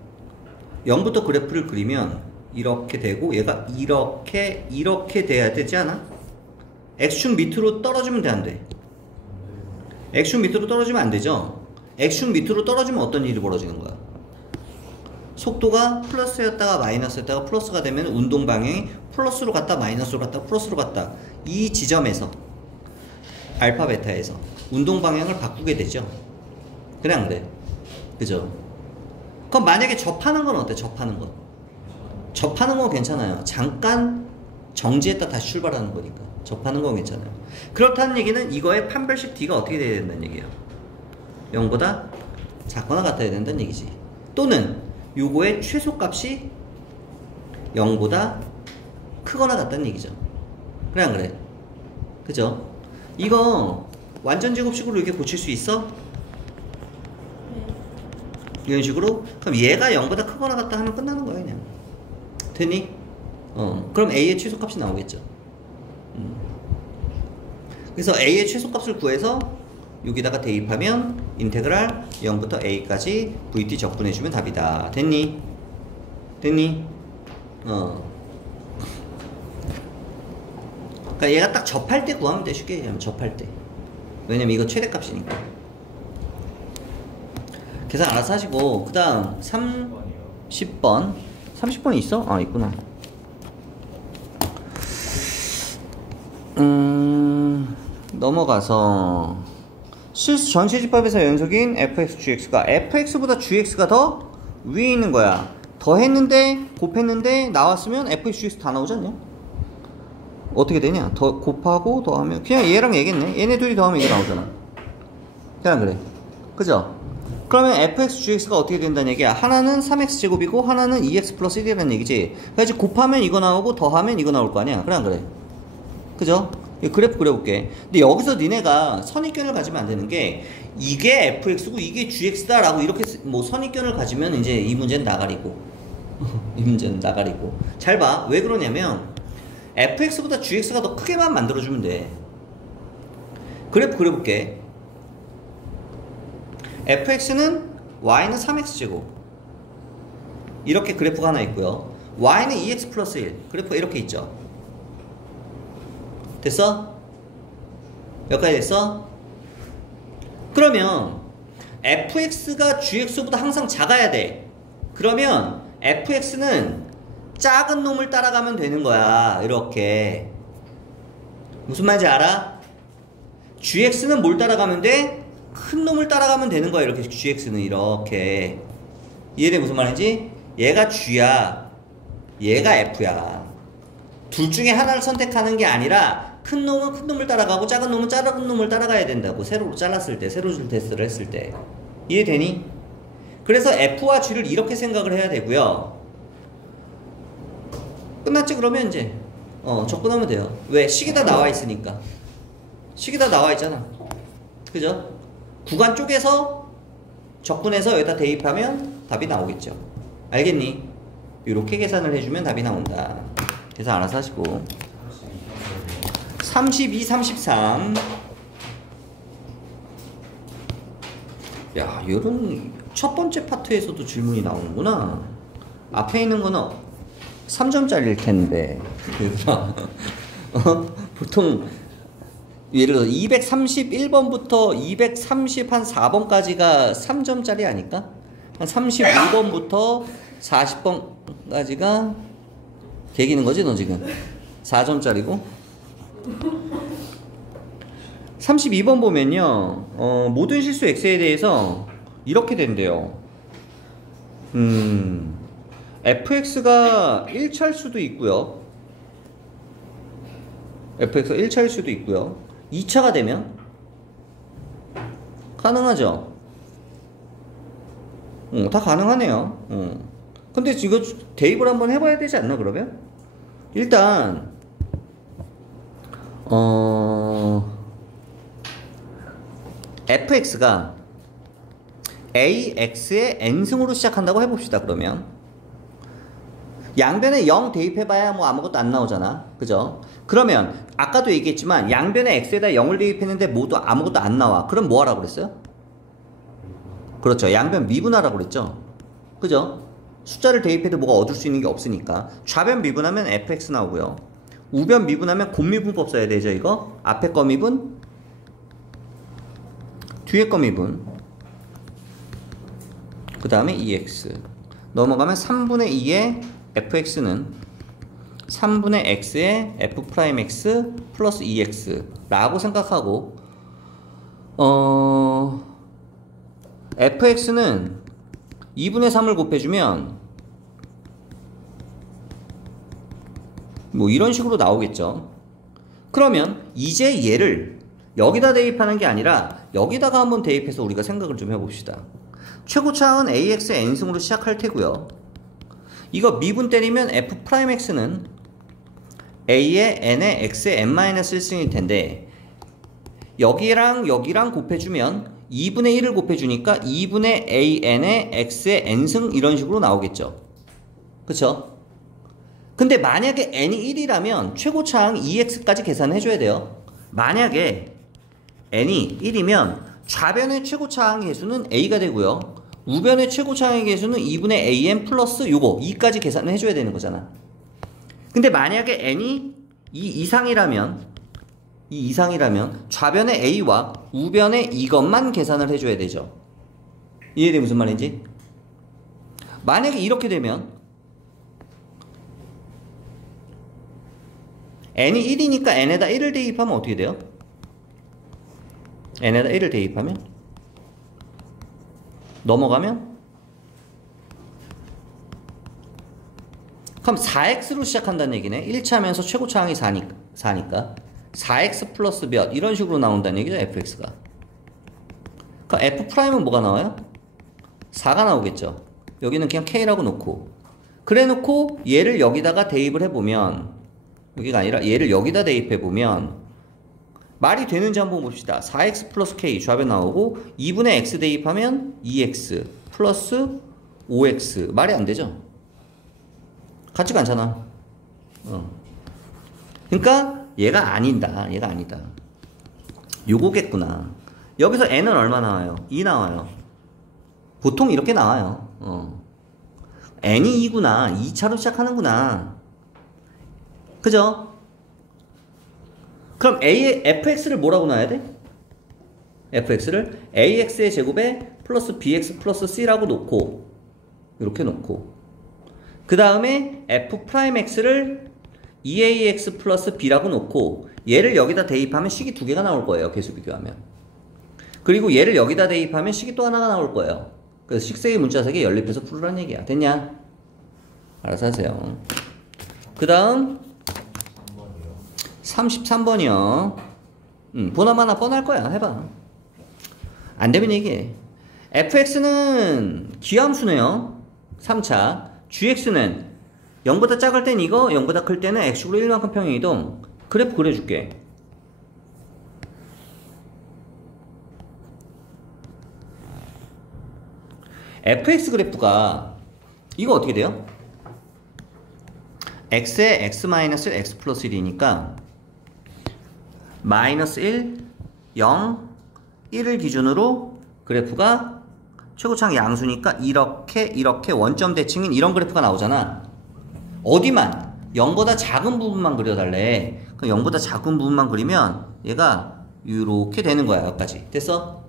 0부터 그래프를 그리면 이렇게 되고 얘가 이렇게 돼야 되지 않아? X축 밑으로 떨어지면 돼, 안 돼? X축 밑으로 떨어지면 안 되죠? X축 밑으로 떨어지면 어떤 일이 벌어지는 거야? 속도가 플러스였다가 마이너스였다가 플러스가 되면 운동 방향이 플러스로 갔다 마이너스로 갔다 플러스로 갔다 이 지점에서 알파 베타에서 운동 방향을 바꾸게 되죠. 그래 안 그래? 그죠? 그럼 만약에 접하는 건 어때? 접하는 건 괜찮아요. 잠깐 정지했다 다시 출발하는 거니까 접하는 건 괜찮아요. 그렇다는 얘기는 이거의 판별식 D가 어떻게 돼야 된다는 얘기예요? 0보다 작거나 같아야 된다는 얘기지. 또는 요거의 최소값이 0보다 크거나 같다는 얘기죠. 그래 안 그래? 그죠? 이거 완전 제곱식으로 이렇게 고칠 수 있어? 이런 식으로? 그럼 얘가 0보다 크거나 같다 하면 끝나는 거야 그냥. 되니? 그럼 A의 최소값이 나오겠죠. 그래서 A의 최소값을 구해서 여기다가 대입하면 인테그랄 0부터 A까지 VT 적분해주면 답이다. 됐니? 그러니까 얘가 딱 접할 때 구하면 돼. 쉽게 얘기하면 접할 때. 왜냐면 이거 최대값이니까. 계산 알아서 하시고 그 다음 30번 30번이 있어? 아 있구나. 넘어가서 실수 전시집합에서 연속인 fx, gx가 fx보다 gx가 더 위에 있는 거야. 더했는데 곱했는데 나왔으면 fx, gx 다 나오지 않냐? 어떻게 되냐? 더 곱하고 더하면 그냥 얘랑 얘겠네. 얘네 둘이 더하면 이게 나오잖아. 그냥 그래. 그죠? 그러면 fx, gx가 어떻게 된다는 얘기야? 하나는 3x제곱이고 하나는 2x 플러스 1이라는 얘기지. 그래서 곱하면 이거 나오고 더하면 이거 나올 거 아니야? 그냥 그래. 그죠? 그래프 그려볼게. 근데 여기서 니네가 선입견을 가지면 안 되는 게 이게 fx고 이게 gx다 라고 이렇게 뭐 선입견을 가지면 이제 이 문제는 나가리고 이 문제는 나가리고. 잘 봐. 왜 그러냐면 fx보다 gx가 더 크게만 만들어주면 돼. 그래프 그려볼게. fx는 y는 3x제곱 이렇게 그래프가 하나 있고요. y는 2x 플러스 1 그래프가 이렇게 있죠. 됐어? 여기까지 됐어? 그러면 fx가 gx보다 항상 작아야 돼. 그러면 fx는 작은 놈을 따라가면 되는 거야. 이렇게. 무슨 말인지 알아? gx는 뭘 따라가면 돼? 큰 놈을 따라가면 되는 거야. 이렇게 gx는 이렇게. 이해돼? 무슨 말인지? 얘가 g야, 얘가 f야. 둘 중에 하나를 선택하는 게 아니라 큰 놈은 큰 놈을 따라가고 작은 놈은 작은 놈을 따라가야 된다고. 세로로 잘랐을 때, 세로줄 테스트를 했을 때. 이해되니? 그래서 f와 g를 이렇게 생각을 해야 되고요. 끝났지? 그러면 이제 접근하면 돼요. 왜? 식이 다 나와 있으니까. 식이 다 나와 있잖아. 그죠? 구간 쪼개서 접근해서 여기다 대입하면 답이 나오겠죠. 알겠니? 이렇게 계산을 해주면 답이 나온다. 계산 알아서 하시고. 32, 33. 야, 이런 첫 번째 파트에서도 질문이 나오는구나. 앞에 있는 거는 3점짜리일 텐데. 보통 예를 들어 231번부터 234번까지가 3점짜리 아닐까? 한 32번부터 40번까지가 개기는 거지 너 지금? 4점짜리고 32번 보면요 모든 실수 x에 대해서 이렇게 된대요. fx가 1차일 수도 있고요, fx가 1차일 수도 있고요, 2차가 되면 가능하죠. 다 가능하네요. 근데 이거 대입을 한번 해봐야 되지 않나 그러면? 일단 fx가 ax의 n승으로 시작한다고 해봅시다. 그러면 양변에 0 대입해봐야 뭐 아무것도 안 나오잖아. 그죠? 그러면 아까도 얘기했지만 양변에 x에다 0을 대입했는데 모두 아무것도 안 나와. 그럼 뭐 하라고 그랬어요? 그렇죠. 양변 미분하라고 그랬죠. 그죠? 숫자를 대입해도 뭐가 얻을 수 있는 게 없으니까. 좌변 미분하면 fx 나오고요. 우변 미분하면 곱미분법 써야 되죠. 이거 앞에 거 미분, 뒤에 거 미분, 그 다음에 2x 넘어가면 3분의 2의 fx는 3분의 x의 f'x 플러스 2x 라고 생각하고 fx는 2분의 3을 곱해주면 뭐 이런 식으로 나오겠죠. 그러면 이제 얘를 여기다 대입하는 게 아니라 여기다가 한번 대입해서 우리가 생각을 좀 해봅시다. 최고차항은 ax의 n승으로 시작할 테고요. 이거 미분 때리면 f'x는 a의 n의 x의 n-1승일 텐데 여기랑 여기랑 곱해주면 2분의 1을 곱해주니까 2분의 an의 x의 n승 이런 식으로 나오겠죠. 그쵸? 근데 만약에 n이 1이라면 최고차항 2x까지 계산해줘야 돼요. 만약에 n이 1이면 좌변의 최고차항 계수는 a가 되고요, 우변의 최고차항의 계수는 2분의 an 플러스 요거 2까지 계산을 해줘야 되는 거잖아. 근데 만약에 n이 2 이상이라면 좌변의 a와 우변의 이것만 계산을 해줘야 되죠. 이해돼 무슨 말인지? 만약에 이렇게 되면 n이 1이니까 n에다 1을 대입하면 어떻게 돼요? n에다 1을 대입하면? 넘어가면? 그럼 4x로 시작한다는 얘기네. 1차면서 최고차항이 4니까 4x 플러스 몇 이런 식으로 나온다는 얘기죠. fx가. 그럼 f'은 뭐가 나와요? 4가 나오겠죠. 여기는 그냥 k라고 놓고, 그래 놓고 얘를 여기다가 대입을 해보면, 여기가 아니라 얘를 여기다 대입해보면 말이 되는지 한번 봅시다. 4x 플러스 k 좌변 나오고 2분의 x 대입하면 2x 플러스 5x. 말이 안 되죠? 같지가 않잖아. 그러니까 얘가 아니다. 얘가 아니다. 요거겠구나. 여기서 n은 얼마 나와요? 2 나와요. 보통 이렇게 나와요. n이 2구나. 2차로 시작하는구나. 그죠? 그럼 fx를 뭐라고 놔야 돼? fx를 ax의 제곱에 플러스 bx 플러스 c라고 놓고, 이렇게 놓고, 그 다음에 f'x를 2ax 플러스 b라고 놓고, 얘를 여기다 대입하면 식이 두 개가 나올 거예요. 계수 비교하면. 그리고 얘를 여기다 대입하면 식이 또 하나가 나올 거예요. 그래서 식세기 문자색에 연립해서 풀으라는 얘기야. 됐냐? 알아서 하세요. 그 다음 33번이요. 보나마나 뻔할 거야. 해봐. 안 되면 얘기해. fx는 기함수네요. 3차. gx는 0보다 작을 땐 이거, 0보다 클 때는 x축으로 1만큼 평행이동. 그래프 그려줄게. fx 그래프가 이거 어떻게 돼요? x에 x 마이너스 1, x 플러스 1이니까 마이너스 1, 0, 1을 기준으로 그래프가 최고차항 양수니까 이렇게 원점 대칭인 이런 그래프가 나오잖아. 어디만? 0보다 작은 부분만 그려달래. 그럼 0보다 작은 부분만 그리면 얘가 이렇게 되는 거야. 여기까지. 됐어?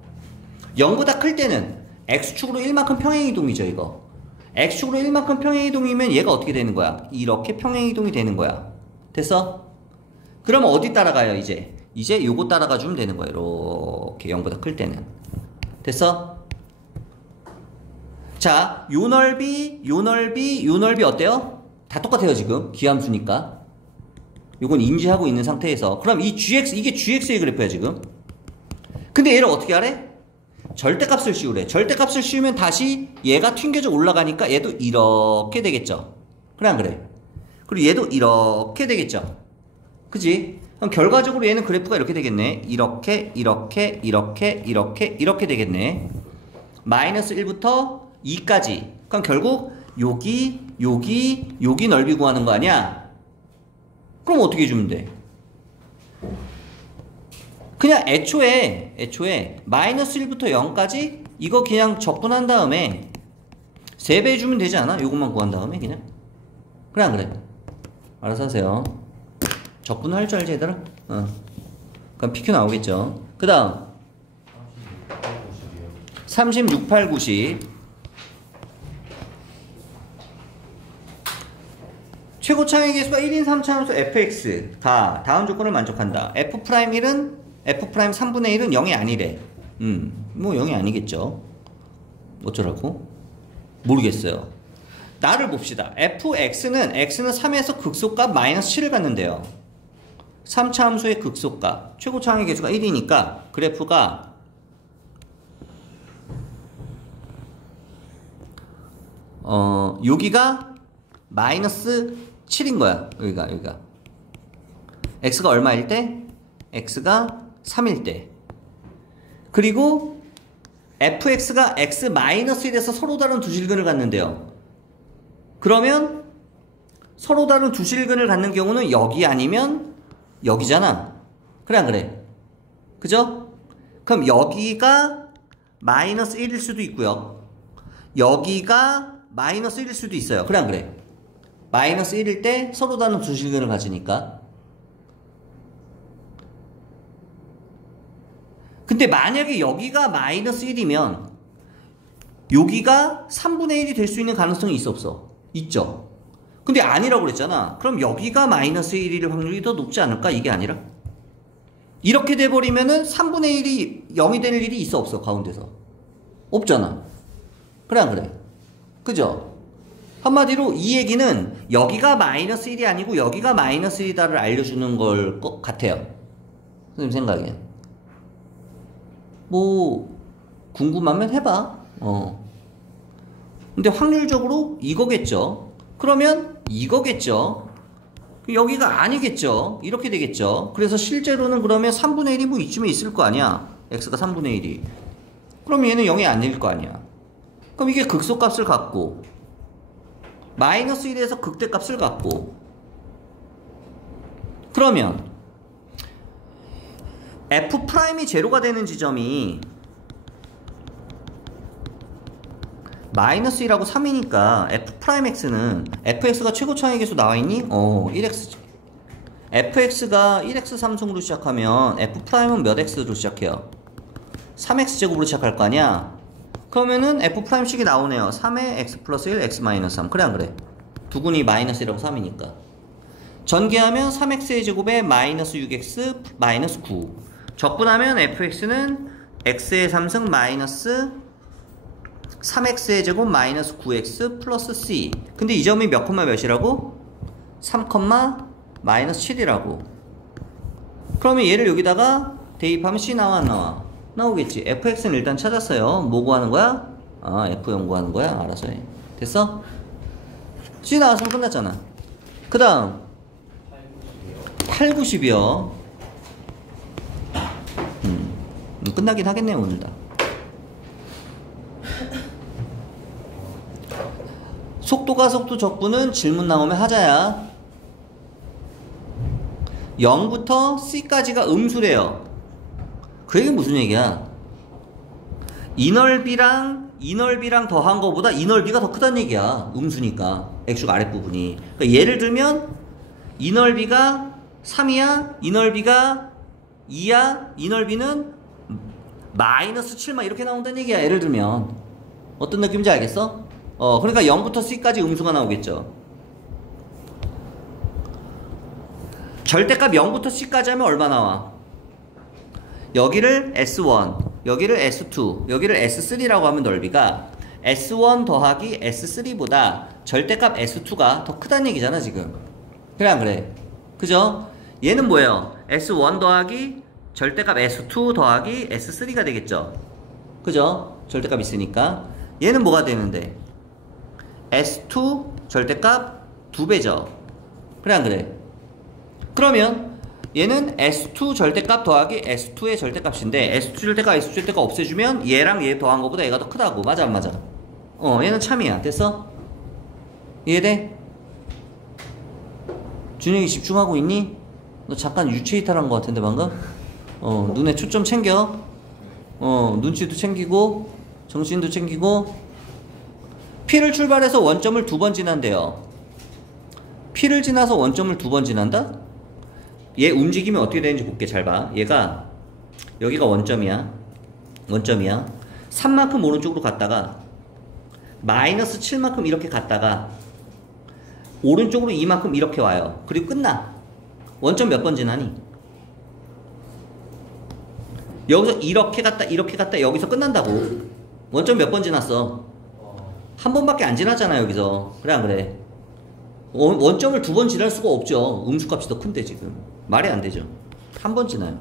0보다 클 때는 x축으로 1만큼 평행이동이죠. 이거 x축으로 1만큼 평행이동이면 얘가 어떻게 되는 거야? 이렇게 평행이동이 되는 거야. 됐어? 그러면 어디 따라가요? 이제 요거 따라가 주면 되는 거야. 이렇게 0보다 클 때는. 됐어? 자, 요 넓이 어때요? 다 똑같아요. 지금 기함수니까. 요건 인지하고 있는 상태에서. 그럼 이 gx, 이게 gx의 그래프야 지금. 근데 얘를 어떻게 하래? 절대값을 씌우래. 절대값을 씌우면 다시 얘가 튕겨져 올라가니까 얘도 이렇게 되겠죠. 그래 안 그래? 그리고 얘도 이렇게 되겠죠. 그지? 그럼 결과적으로 얘는 그래프가 이렇게 되겠네. 이렇게 되겠네. 마이너스 1부터 2까지. 그럼 결국 여기 넓이 구하는 거 아니야? 그럼 어떻게 해주면 돼? 그냥 애초에 마이너스 1부터 0까지 이거 그냥 적분한 다음에 3배 해주면 되지 않아? 요것만 구한 다음에 그냥. 그래 안 그래? 알아서 하세요. 적분할 줄 알지 얘들아? 그럼 PQ 나오겠죠. 그 다음 36, 8, 90 최고차항의 개수가 1인 3차함수 fx 다 다음 조건을 만족한다. f'1은 f' 3분의 1은 0이 아니래. 뭐 0이 아니겠죠. 어쩌라고? 모르겠어요. 나를 봅시다. fx는 3에서 극소값 마이너스 7을 갖는데요. 3차 함수의 극소값 최고차항의 개수가 1이니까 그래프가 여기가 마이너스 7인 거야. 여기가 x가 얼마일 때? x가 3일 때. 그리고 fx가 x-1에서 서로 다른 두 실근을 갖는데요. 그러면 서로 다른 두 실근을 갖는 경우는 여기 아니면 여기잖아. 그래 안 그래? 그죠? 그럼 여기가 마이너스 1일 수도 있고요. 여기가 마이너스 1일 수도 있어요. 그래 안 그래? 마이너스 1일 때 서로 다른 두 실근을 가지니까. 근데 만약에 여기가 마이너스 1이면 여기가 3분의 1이 될 수 있는 가능성이 있어 없어? 있죠. 근데 아니라고 그랬잖아. 그럼 여기가 마이너스 1일 확률이 더 높지 않을까? 이게 아니라? 이렇게 돼버리면은 3분의 1이 0이 될 일이 있어 없어? 가운데서 없잖아. 그래 안 그래? 그죠? 한마디로 이 얘기는 여기가 마이너스 1이 아니고 여기가 마이너스 1이다를 알려주는 걸 것 같아요. 선생님 생각엔. 뭐 궁금하면 해봐. 근데 확률적으로 이거겠죠. 그러면 이거겠죠. 여기가 아니겠죠. 이렇게 되겠죠. 그래서 실제로는 그러면 3분의 1이 뭐 이쯤에 있을 거 아니야. x가 3분의 1이. 그럼 얘는 0이 아닐 거 아니야. 그럼 이게 극소값을 갖고 마이너스 1에서 극대값을 갖고 그러면 f'이 제로가 되는 지점이 마이너스 1하고 3이니까 f'x는 fx가 최고 차이 계수 나와있니? 1x fx가 1x 삼성으로 시작하면 f'은 몇 x로 시작해요? 3x제곱으로 시작할 거 아니야? 그러면은 f'식이 나오네요. 3의 x 플러스 1 x 마이너스 3 그래 안 그래? 두근이 마이너스 1하고 3이니까 전개하면 3x의 제곱에 마이너스 6x 마이너스 9 적분하면 fx는 x의 3승 마이너스 3x의 제곱 마이너스 9x 플러스 c. 근데 이 점이 몇 콤마 몇이라고? 3 마이너스 7이라고. 그러면 얘를 여기다가 대입하면 c 나와 안 나와? 나오겠지. fx는 일단 찾았어요. 뭐 구하는 거야? f 연구하는 거야? 알아서 해. 됐어? c 나왔으면 끝났잖아. 그 다음 8, 90이요. 끝나긴 하겠네요 오늘 다. 속도가 속도 적분은 질문 나오면 하자야. 0부터 C까지가 음수래요. 그 얘기는 무슨 얘기야? 이 넓이랑 더한 거보다 이 넓이가 더 크다는 얘기야. 음수니까 X축 아랫부분이. 그러니까 예를 들면 이 넓이가 3이야, 이 넓이가 2야, 이 넓이는 마이너스 7만 이렇게 나온다는 얘기야. 예를 들면 어떤 느낌인지 알겠어? 그러니까 0부터 C까지 음수가 나오겠죠. 절대값 0부터 C까지 하면 얼마 나와? 여기를 S1, 여기를 S2, 여기를 S3라고 하면 넓이가 S1 더하기 S3보다 절대값 S2가 더 크다는 얘기잖아 지금. 그래 안 그래? 그죠? 얘는 뭐예요? S1 더하기 절대값 S2 더하기 S3가 되겠죠. 그죠? 절대값 있으니까. 얘는 뭐가 되는데? S2 절대값 2배죠. 그래 안 그래? 그러면 얘는 S2 절대값 더하기 S2의 절대값인데 S2 절대값 S2 절대값 없애주면 얘랑 얘 더한 거보다 얘가 더 크다고. 맞아 안 맞아? 얘는 참이야. 됐어? 이해돼? 준혁이 집중하고 있니? 너 잠깐 유체이탈한 거 같은데 방금? 눈에 초점 챙겨. 눈치도 챙기고 정신도 챙기고. P를 출발해서 원점을 2번 지난대요. P를 지나서 원점을 2번 지난다? 얘 움직임이 어떻게 되는지 볼게. 잘 봐. 얘가 여기가 원점이야. 3만큼 오른쪽으로 갔다가 마이너스 7만큼 이렇게 갔다가 오른쪽으로 2만큼 이렇게 와요. 그리고 끝나. 원점 몇 번 지나니? 여기서 이렇게 갔다 여기서 끝난다고. 원점 몇 번 지났어? 한 번밖에 안 지났잖아 여기서. 그래 안 그래? 원점을 2번 지날 수가 없죠. 음수값이 더 큰데 지금. 말이 안 되죠. 한 번 지나요.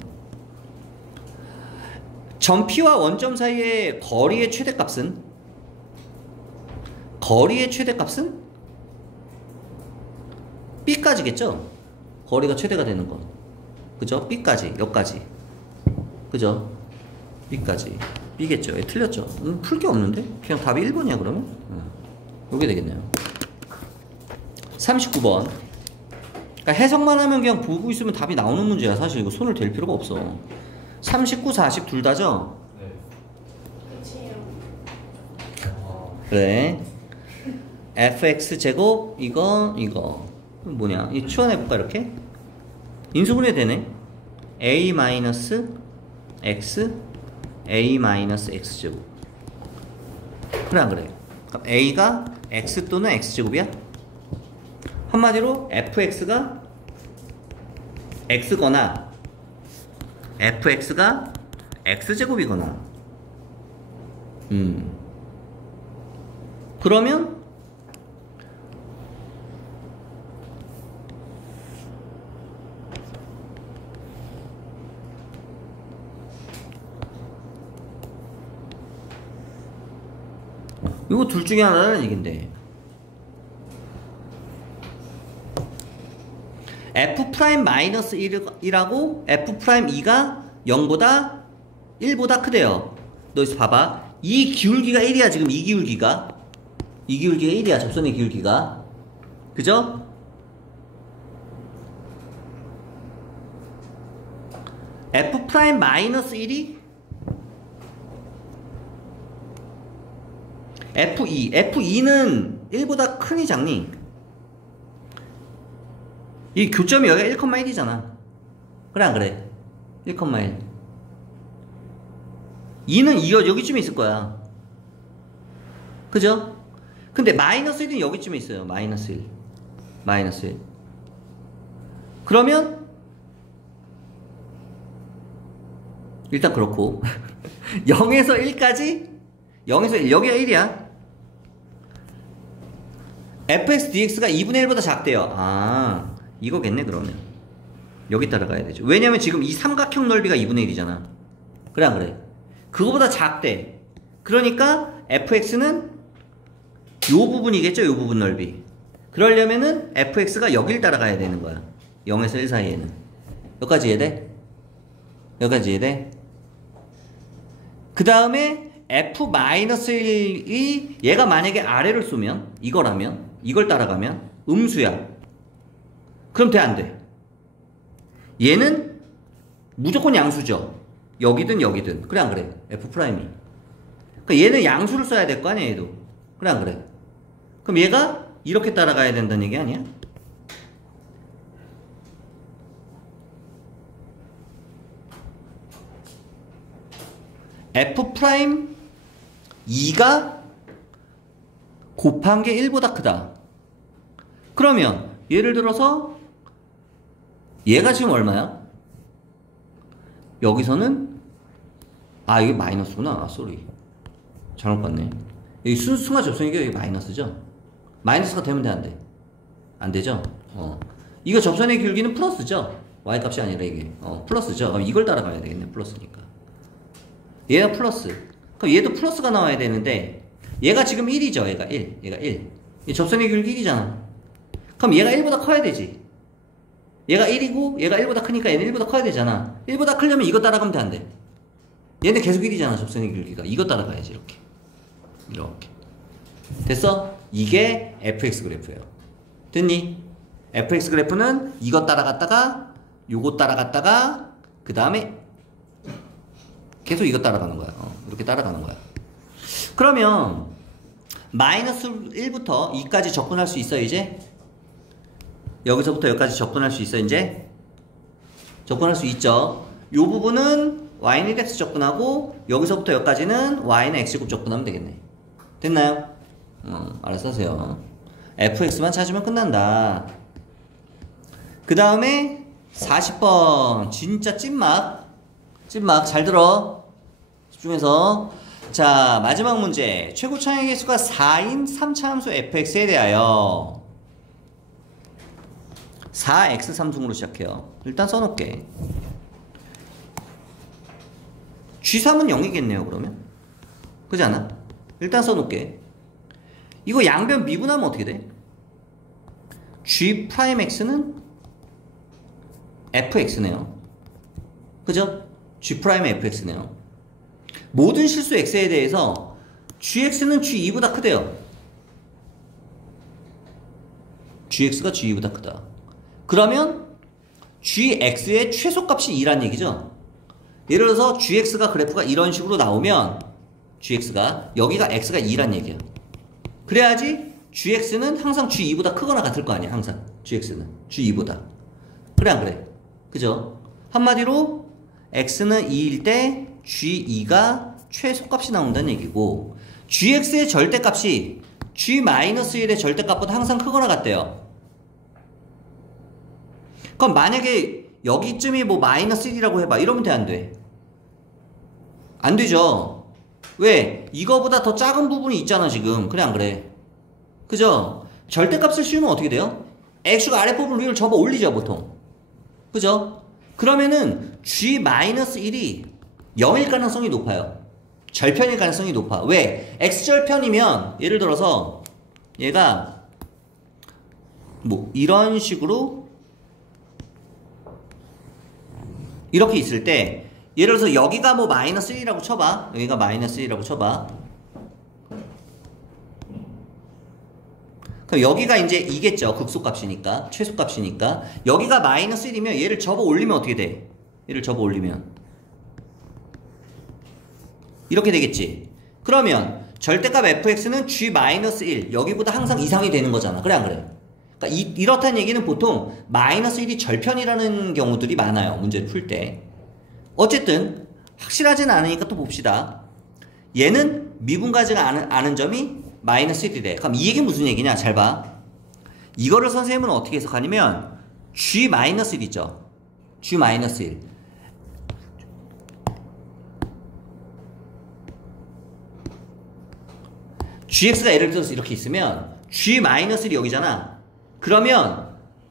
점 P와 원점 사이의 거리의 최대값은? B까지겠죠? 거리가 최대가 되는 건. 그죠? B까지, 여기까지. 그죠? B까지. B겠죠? 예, 틀렸죠? 풀 게 없는데? 그냥 답이 1번이야 그러면? 요게 되겠네요. 39번. 그러니까 해석만 하면 그냥 보고 있으면 답이 나오는 문제야. 사실 이거 손을 댈 필요가 없어. 39, 40 둘 다죠? 네. 그래. fx제곱 이거 뭐냐? 이 치환해볼까 이렇게? 인수분해 되네. a x a x제곱. 그래 안 그래? 그럼 a가 x 또는 x제곱이야? 한마디로 fx가 x거나 fx가 x제곱이거나 그러면 이거 둘 중에 하나라는 얘긴데 f'-1이라고 f'2가 0보다 1보다 크대요. 너 여기서 봐봐. 이 기울기가 1이야 지금. 이 기울기가 1이야. 접선의 기울기가. 그죠? f'-1이 F2는 1보다 크니 작니? 이 교점이 여기가 1,1이잖아. 그래 안 그래? 1,1. 2는 여기쯤에 있을 거야. 그죠? 근데 마이너스 1은 여기쯤에 있어요. 마이너스 1. 그러면 일단 그렇고 0에서 1까지 0에서 1 여기가 1이야. fx dx가 2분의 1보다 작대요. 아 이거겠네. 그러면 여기 따라가야 되죠. 왜냐면 지금 이 삼각형 넓이가 2분의 1이잖아. 그래 안 그래? 그거보다 작대. 그러니까 fx는 요 부분이겠죠. 요 부분 넓이. 그러려면은 fx가 여길 따라가야 되는 거야. 0에서 1 사이에는. 여기까지 이해돼? 여기까지 이해돼? 그 다음에 f-1이 얘가 만약에 아래를 쏘면 이거라면 이걸 따라가면 음수야. 그럼 돼 안 돼? 얘는 무조건 양수죠. 여기든 여기든. 그래 안 그래? f'. 그러니까 얘는 양수를 써야 될 거 아니야 얘도. 그래 안 그래? 그럼 얘가 이렇게 따라가야 된다는 얘기 아니야? f'2가 곱한 게 1보다 크다. 그러면 예를 들어서 얘가 지금 얼마야? 여기서는 이게 마이너스구나. 쏘리. 잘못 봤네. 여기 순수가 접선이니까 여기 마이너스죠? 마이너스가 되면 돼 안 돼? 안 되죠? 이거 접선의 기울기는 플러스죠? y값이 아니라 이게 플러스죠? 그럼 이걸 따라가야 되겠네. 플러스니까. 얘가 플러스. 그럼 얘도 플러스가 나와야 되는데 얘가 지금 1이죠. 얘가 1. 얘 접선의 기울기 1이잖아. 그럼 얘가 1보다 커야 되지. 얘가 1이고 얘가 1보다 크니까 얘는 1보다 커야 되잖아. 1보다 크려면 이거 따라가면 돼 안 돼? 얘는 계속 1이잖아. 접선의 기울기가. 이거 따라가야지. 이렇게 됐어? 이게 fx 그래프예요. 됐니? fx 그래프는 이거 따라갔다가 요거 따라갔다가 그 다음에 계속 이거 따라가는 거야. 이렇게 따라가는 거야. 그러면 마이너스 1부터 2까지 접근할 수 있어 이제? 여기서부터 여기까지 접근할 수 있어 이제? 접근할 수 있죠. 요 부분은 y는 x 접근하고 여기서부터 여기까지는 y는 x제곱 접근하면 되겠네. 됐나요? 알아서 하세요. fx만 찾으면 끝난다. 그 다음에 40번 진짜 찐막 잘 들어. 집중해서. 자 마지막 문제. 최고 차항의 개수가 4인 3차 함수 fx에 대하여 4x 삼승으로 시작해요. 일단 써놓을게. G3은 0이겠네요 그러면. 그렇지 않아? 일단 써놓을게. 이거 양변 미분하면 어떻게 돼? G'X는 fx네요. 그죠? G'fx네요. 모든 실수 x에 대해서 gx는 g2보다 크대요. gx가 g2보다 크다. 그러면 gx의 최소값이 2란 얘기죠. 예를 들어서 gx가 그래프가 이런 식으로 나오면 gx가 여기가 x가 2란 얘기야. 그래야지 gx는 항상 g2보다 크거나 같을 거 아니야. 항상 gx는 g2보다. 그래 안 그래? 그죠? 한마디로 x는 2일 때 g2가 최소값이 나온다는 얘기고 gx의 절대값이 g-1의 절대값보다 항상 크거나 같대요. 그럼 만약에 여기쯤이 뭐 마이너스 1이라고 해봐. 이러면 돼, 안 돼? 안 되죠. 왜? 이거보다 더 작은 부분이 있잖아, 지금. 그래, 안 그래? 그죠? 절대값을 씌우면 어떻게 돼요? x가 아랫부분 위로 접어 올리죠, 보통. 그죠? 그러면은 g-1이 0일 가능성이 높아요. 절편일 가능성이 높아. 왜? x절편이면 예를 들어서 얘가 뭐 이런 식으로 이렇게 있을 때 예를 들어서 여기가 뭐 마이너스 1이라고 쳐봐. 여기가 마이너스 1이라고 쳐봐. 그럼 여기가 이제 이겠죠. 극소값이니까. 최소값이니까. 여기가 마이너스 1이면 얘를 접어 올리면 어떻게 돼? 얘를 접어 올리면 이렇게 되겠지. 그러면 절대값 fx는 g-1 여기보다 항상 이상이 되는 거잖아. 그래, 안 그래? 그러니까 이렇다는 얘기는 보통 마이너스 1이 절편이라는 경우들이 많아요. 문제를 풀 때. 어쨌든 확실하진 않으니까 또 봅시다. 얘는 미분가지가 않은 점이 마이너스 1이래. 그럼 이 얘기는 무슨 얘기냐? 잘 봐. 이거를 선생님은 어떻게 해석하냐면 g-1 있죠. g-1 gx가 예를 들어서 이렇게 있으면 g-1이 여기잖아. 그러면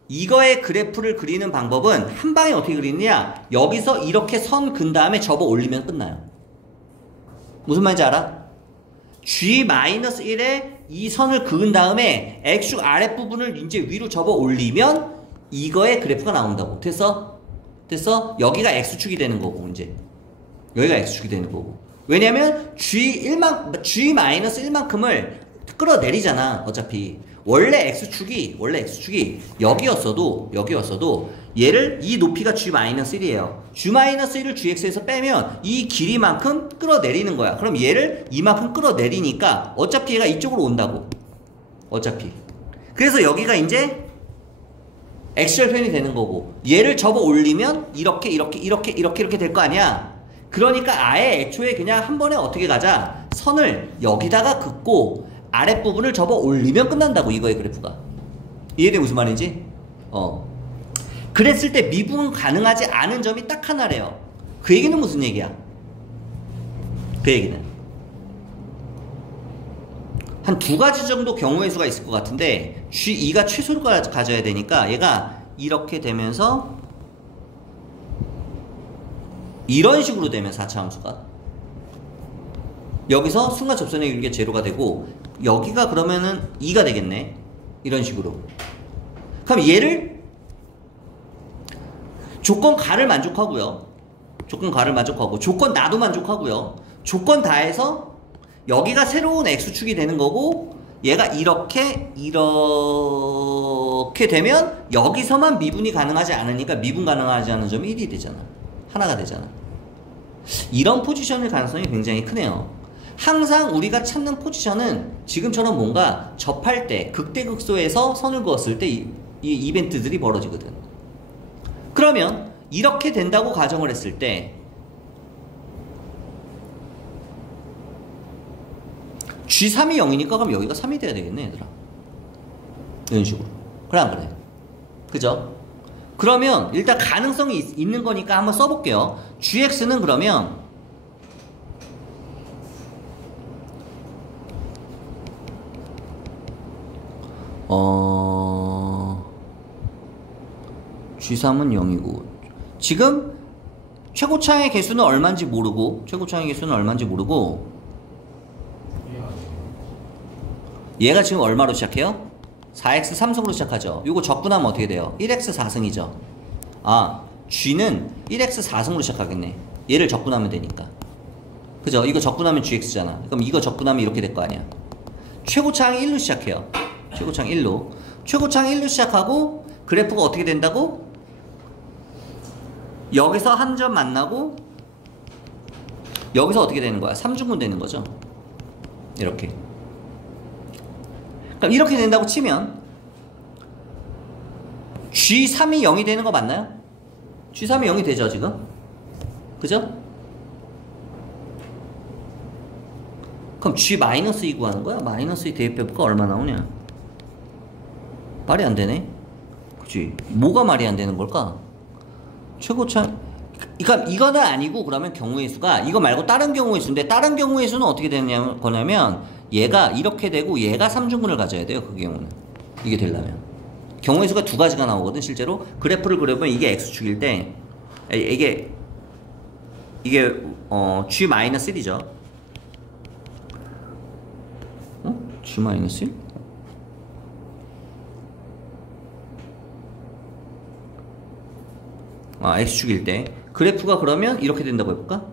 이거의 그래프를 그리는 방법은 한 방에 어떻게 그리느냐? 여기서 이렇게 선 근 다음에 접어 올리면 끝나요. 무슨 말인지 알아? g-1에 이 선을 그은 다음에 x축 아랫부분을 이제 위로 접어 올리면 이거의 그래프가 나온다고. 됐어? 됐어? 여기가 x축이 되는 거고, 이제. 여기가 x축이 되는 거고. 왜냐면 g-1만큼을 끌어내리잖아, 어차피. 원래 x축이 여기였어도 얘를 이 높이가 g-1이에요. g-1을 gx에서 빼면 이 길이만큼 끌어내리는 거야. 그럼 얘를 이만큼 끌어내리니까 어차피 얘가 이쪽으로 온다고. 어차피. 그래서 여기가 이제 x절편이 되는 거고, 얘를 접어 올리면 이렇게 될 거 아니야. 그러니까 아예 애초에 그냥 한 번에 어떻게 가자. 선을 여기다가 긋고 아랫부분을 접어 올리면 끝난다고, 이거의 그래프가. 이해돼 무슨 말인지? 그랬을 때 미분 가능하지 않은 점이 딱 하나래요. 그 얘기는 무슨 얘기야? 그 얘기는 한 두 가지 정도 경우의 수가 있을 것 같은데 G2가 최소를 가져야 되니까 얘가 이렇게 되면서 이런 식으로 되면 4차 함수가 여기서 순간 접선의 유리가 제로가 되고 여기가 그러면은 2가 되겠네. 이런 식으로. 그럼 얘를 조건 가를 만족하고요. 조건 가를 만족하고 조건 나도 만족하고요. 조건 다해서 여기가 새로운 x축이 되는 거고 얘가 이렇게 되면 여기서만 미분이 가능하지 않으니까 미분 가능하지 않은 점이 1이 되잖아. 하나가 되잖아. 이런 포지션일 가능성이 굉장히 크네요. 항상 우리가 찾는 포지션은 지금처럼 뭔가 접할 때 극대극소에서 선을 그었을 때 이 이벤트들이 벌어지거든. 그러면 이렇게 된다고 가정을 했을 때 G3이 0이니까 그럼 여기가 3이 돼야 되겠네, 얘들아. 이런 식으로. 그래, 안 그래? 그죠? 그러면 일단 가능성이 있는 거니까 한번 써볼게요. GX는 그러면 G3은 0이고 지금 최고차의 개수는 얼마인지 모르고 얘가 지금 얼마로 시작해요? 4x 3승으로 시작하죠. 이거 적분하면 어떻게 돼요? 1x 4승이죠. 아, G는 1x 4승으로 시작하겠네. 얘를 적분하면 되니까. 그죠? 이거 적분하면 GX잖아. 그럼 이거 적분하면 이렇게 될 거 아니야. 최고차항 1로 시작해요. 최고차항 1로. 최고차항 1로 시작하고 그래프가 어떻게 된다고? 여기서 한 점 만나고 여기서 어떻게 되는 거야? 3중분 되는 거죠. 이렇게. 그럼 이렇게 된다고 치면 G3이 0이 되는 거 맞나요? G3이 0이 되죠 지금? 그죠? 그럼 G-2 구하는 거야? -2 대입해볼까? 얼마 나오냐? 말이 안 되네. 그치? 뭐가 말이 안 되는 걸까? 최고차, 그러니까 이거는 아니고 그러면 경우의 수가 이거 말고 다른 경우의 수인데 다른 경우의 수는 어떻게 되냐면 거냐면 얘가 이렇게 되고 얘가 3중근을 가져야 돼요. 그 경우는 이게 되려면 경우의 수가 두 가지가 나오거든. 실제로 그래프를 그려보면 이게 x축일 때 이게 g-1이죠. g-1? x축일 때 그래프가 그러면 이렇게 된다고 해볼까?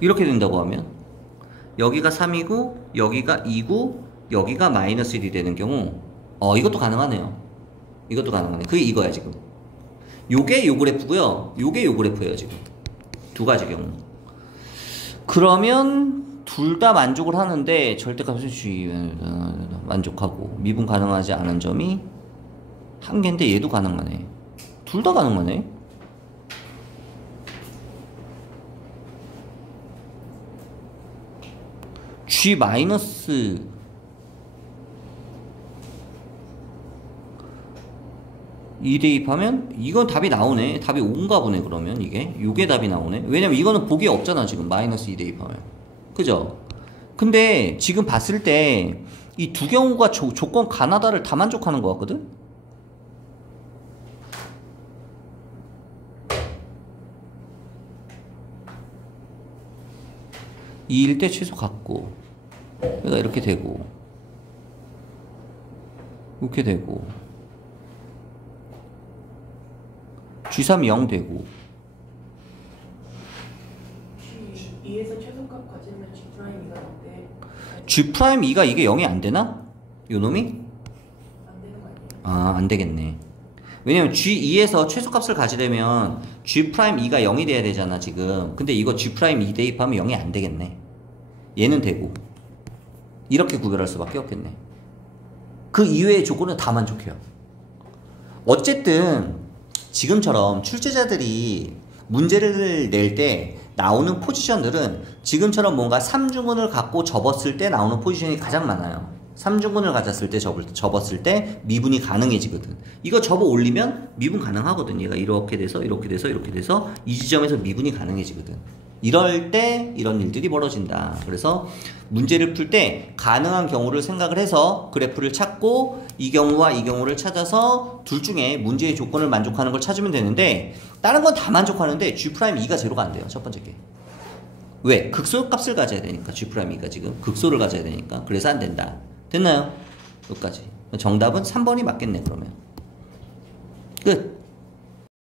이렇게 된다고 하면 여기가 3이고 여기가 2고 여기가 마이너스 1이 되는 경우 이것도 가능하네요. 이것도 가능하네. 그게 이거야 지금. 요게 요 그래프고요. 요게 요 그래프예요 지금. 두 가지 경우. 그러면 둘 다 만족을 하는데 절대값을 만족하고 미분 가능하지 않은 점이 한 개인데 얘도 가능하네. 둘 다 가능하네. G 마이너스 이 대입하면 이건 답이 나오네. 답이 5인가 보네. 그러면 이게 답이 나오네. 왜냐면 이거는 보기에 없잖아 지금. 마이너스 2 대입하면 그죠? 근데 지금 봤을 때 이 두 경우가 조건 가나다를 다 만족하는 것 같거든? 이일 때 최소 같고 얘가 이렇게 되고 이렇게 되고 G3이 0 되고 G2에서 최소값 가지면 G'2가 안 돼. G'2가 이게 0이 안 되나? 요놈이? 안 되는 거 아니에요? 안 되겠네. 왜냐면 G2에서 최소값을 가지려면 G'2가 0이 돼야 되잖아 지금. 근데 이거 G'2 대입하면 0이 안 되겠네. 얘는 되고 이렇게 구별할 수밖에 없겠네. 그 이외의 조건은 다 만족해요. 어쨌든 지금처럼 출제자들이 문제를 낼 때 나오는 포지션들은 지금처럼 뭔가 3중근을 갖고 접었을 때 나오는 포지션이 가장 많아요. 3중근을 가졌을 때 접었을 때 미분이 가능해지거든. 이거 접어 올리면 미분 가능하거든. 얘가 이렇게 돼서 이렇게 돼서 이렇게 돼서 이 지점에서 미분이 가능해지거든. 이럴 때 이런 일들이 벌어진다. 그래서 문제를 풀 때 가능한 경우를 생각을 해서 그래프를 찾고 이 경우와 이 경우를 찾아서 둘 중에 문제의 조건을 만족하는 걸 찾으면 되는데 다른 건 다 만족하는데 G'2가 제로가 안 돼요. 첫 번째 게. 왜? 극소값을 가져야 되니까. G'2가 지금 극소를 가져야 되니까. 그래서 안 된다. 됐나요? 여기까지. 정답은 3번이 맞겠네 그러면. 끝.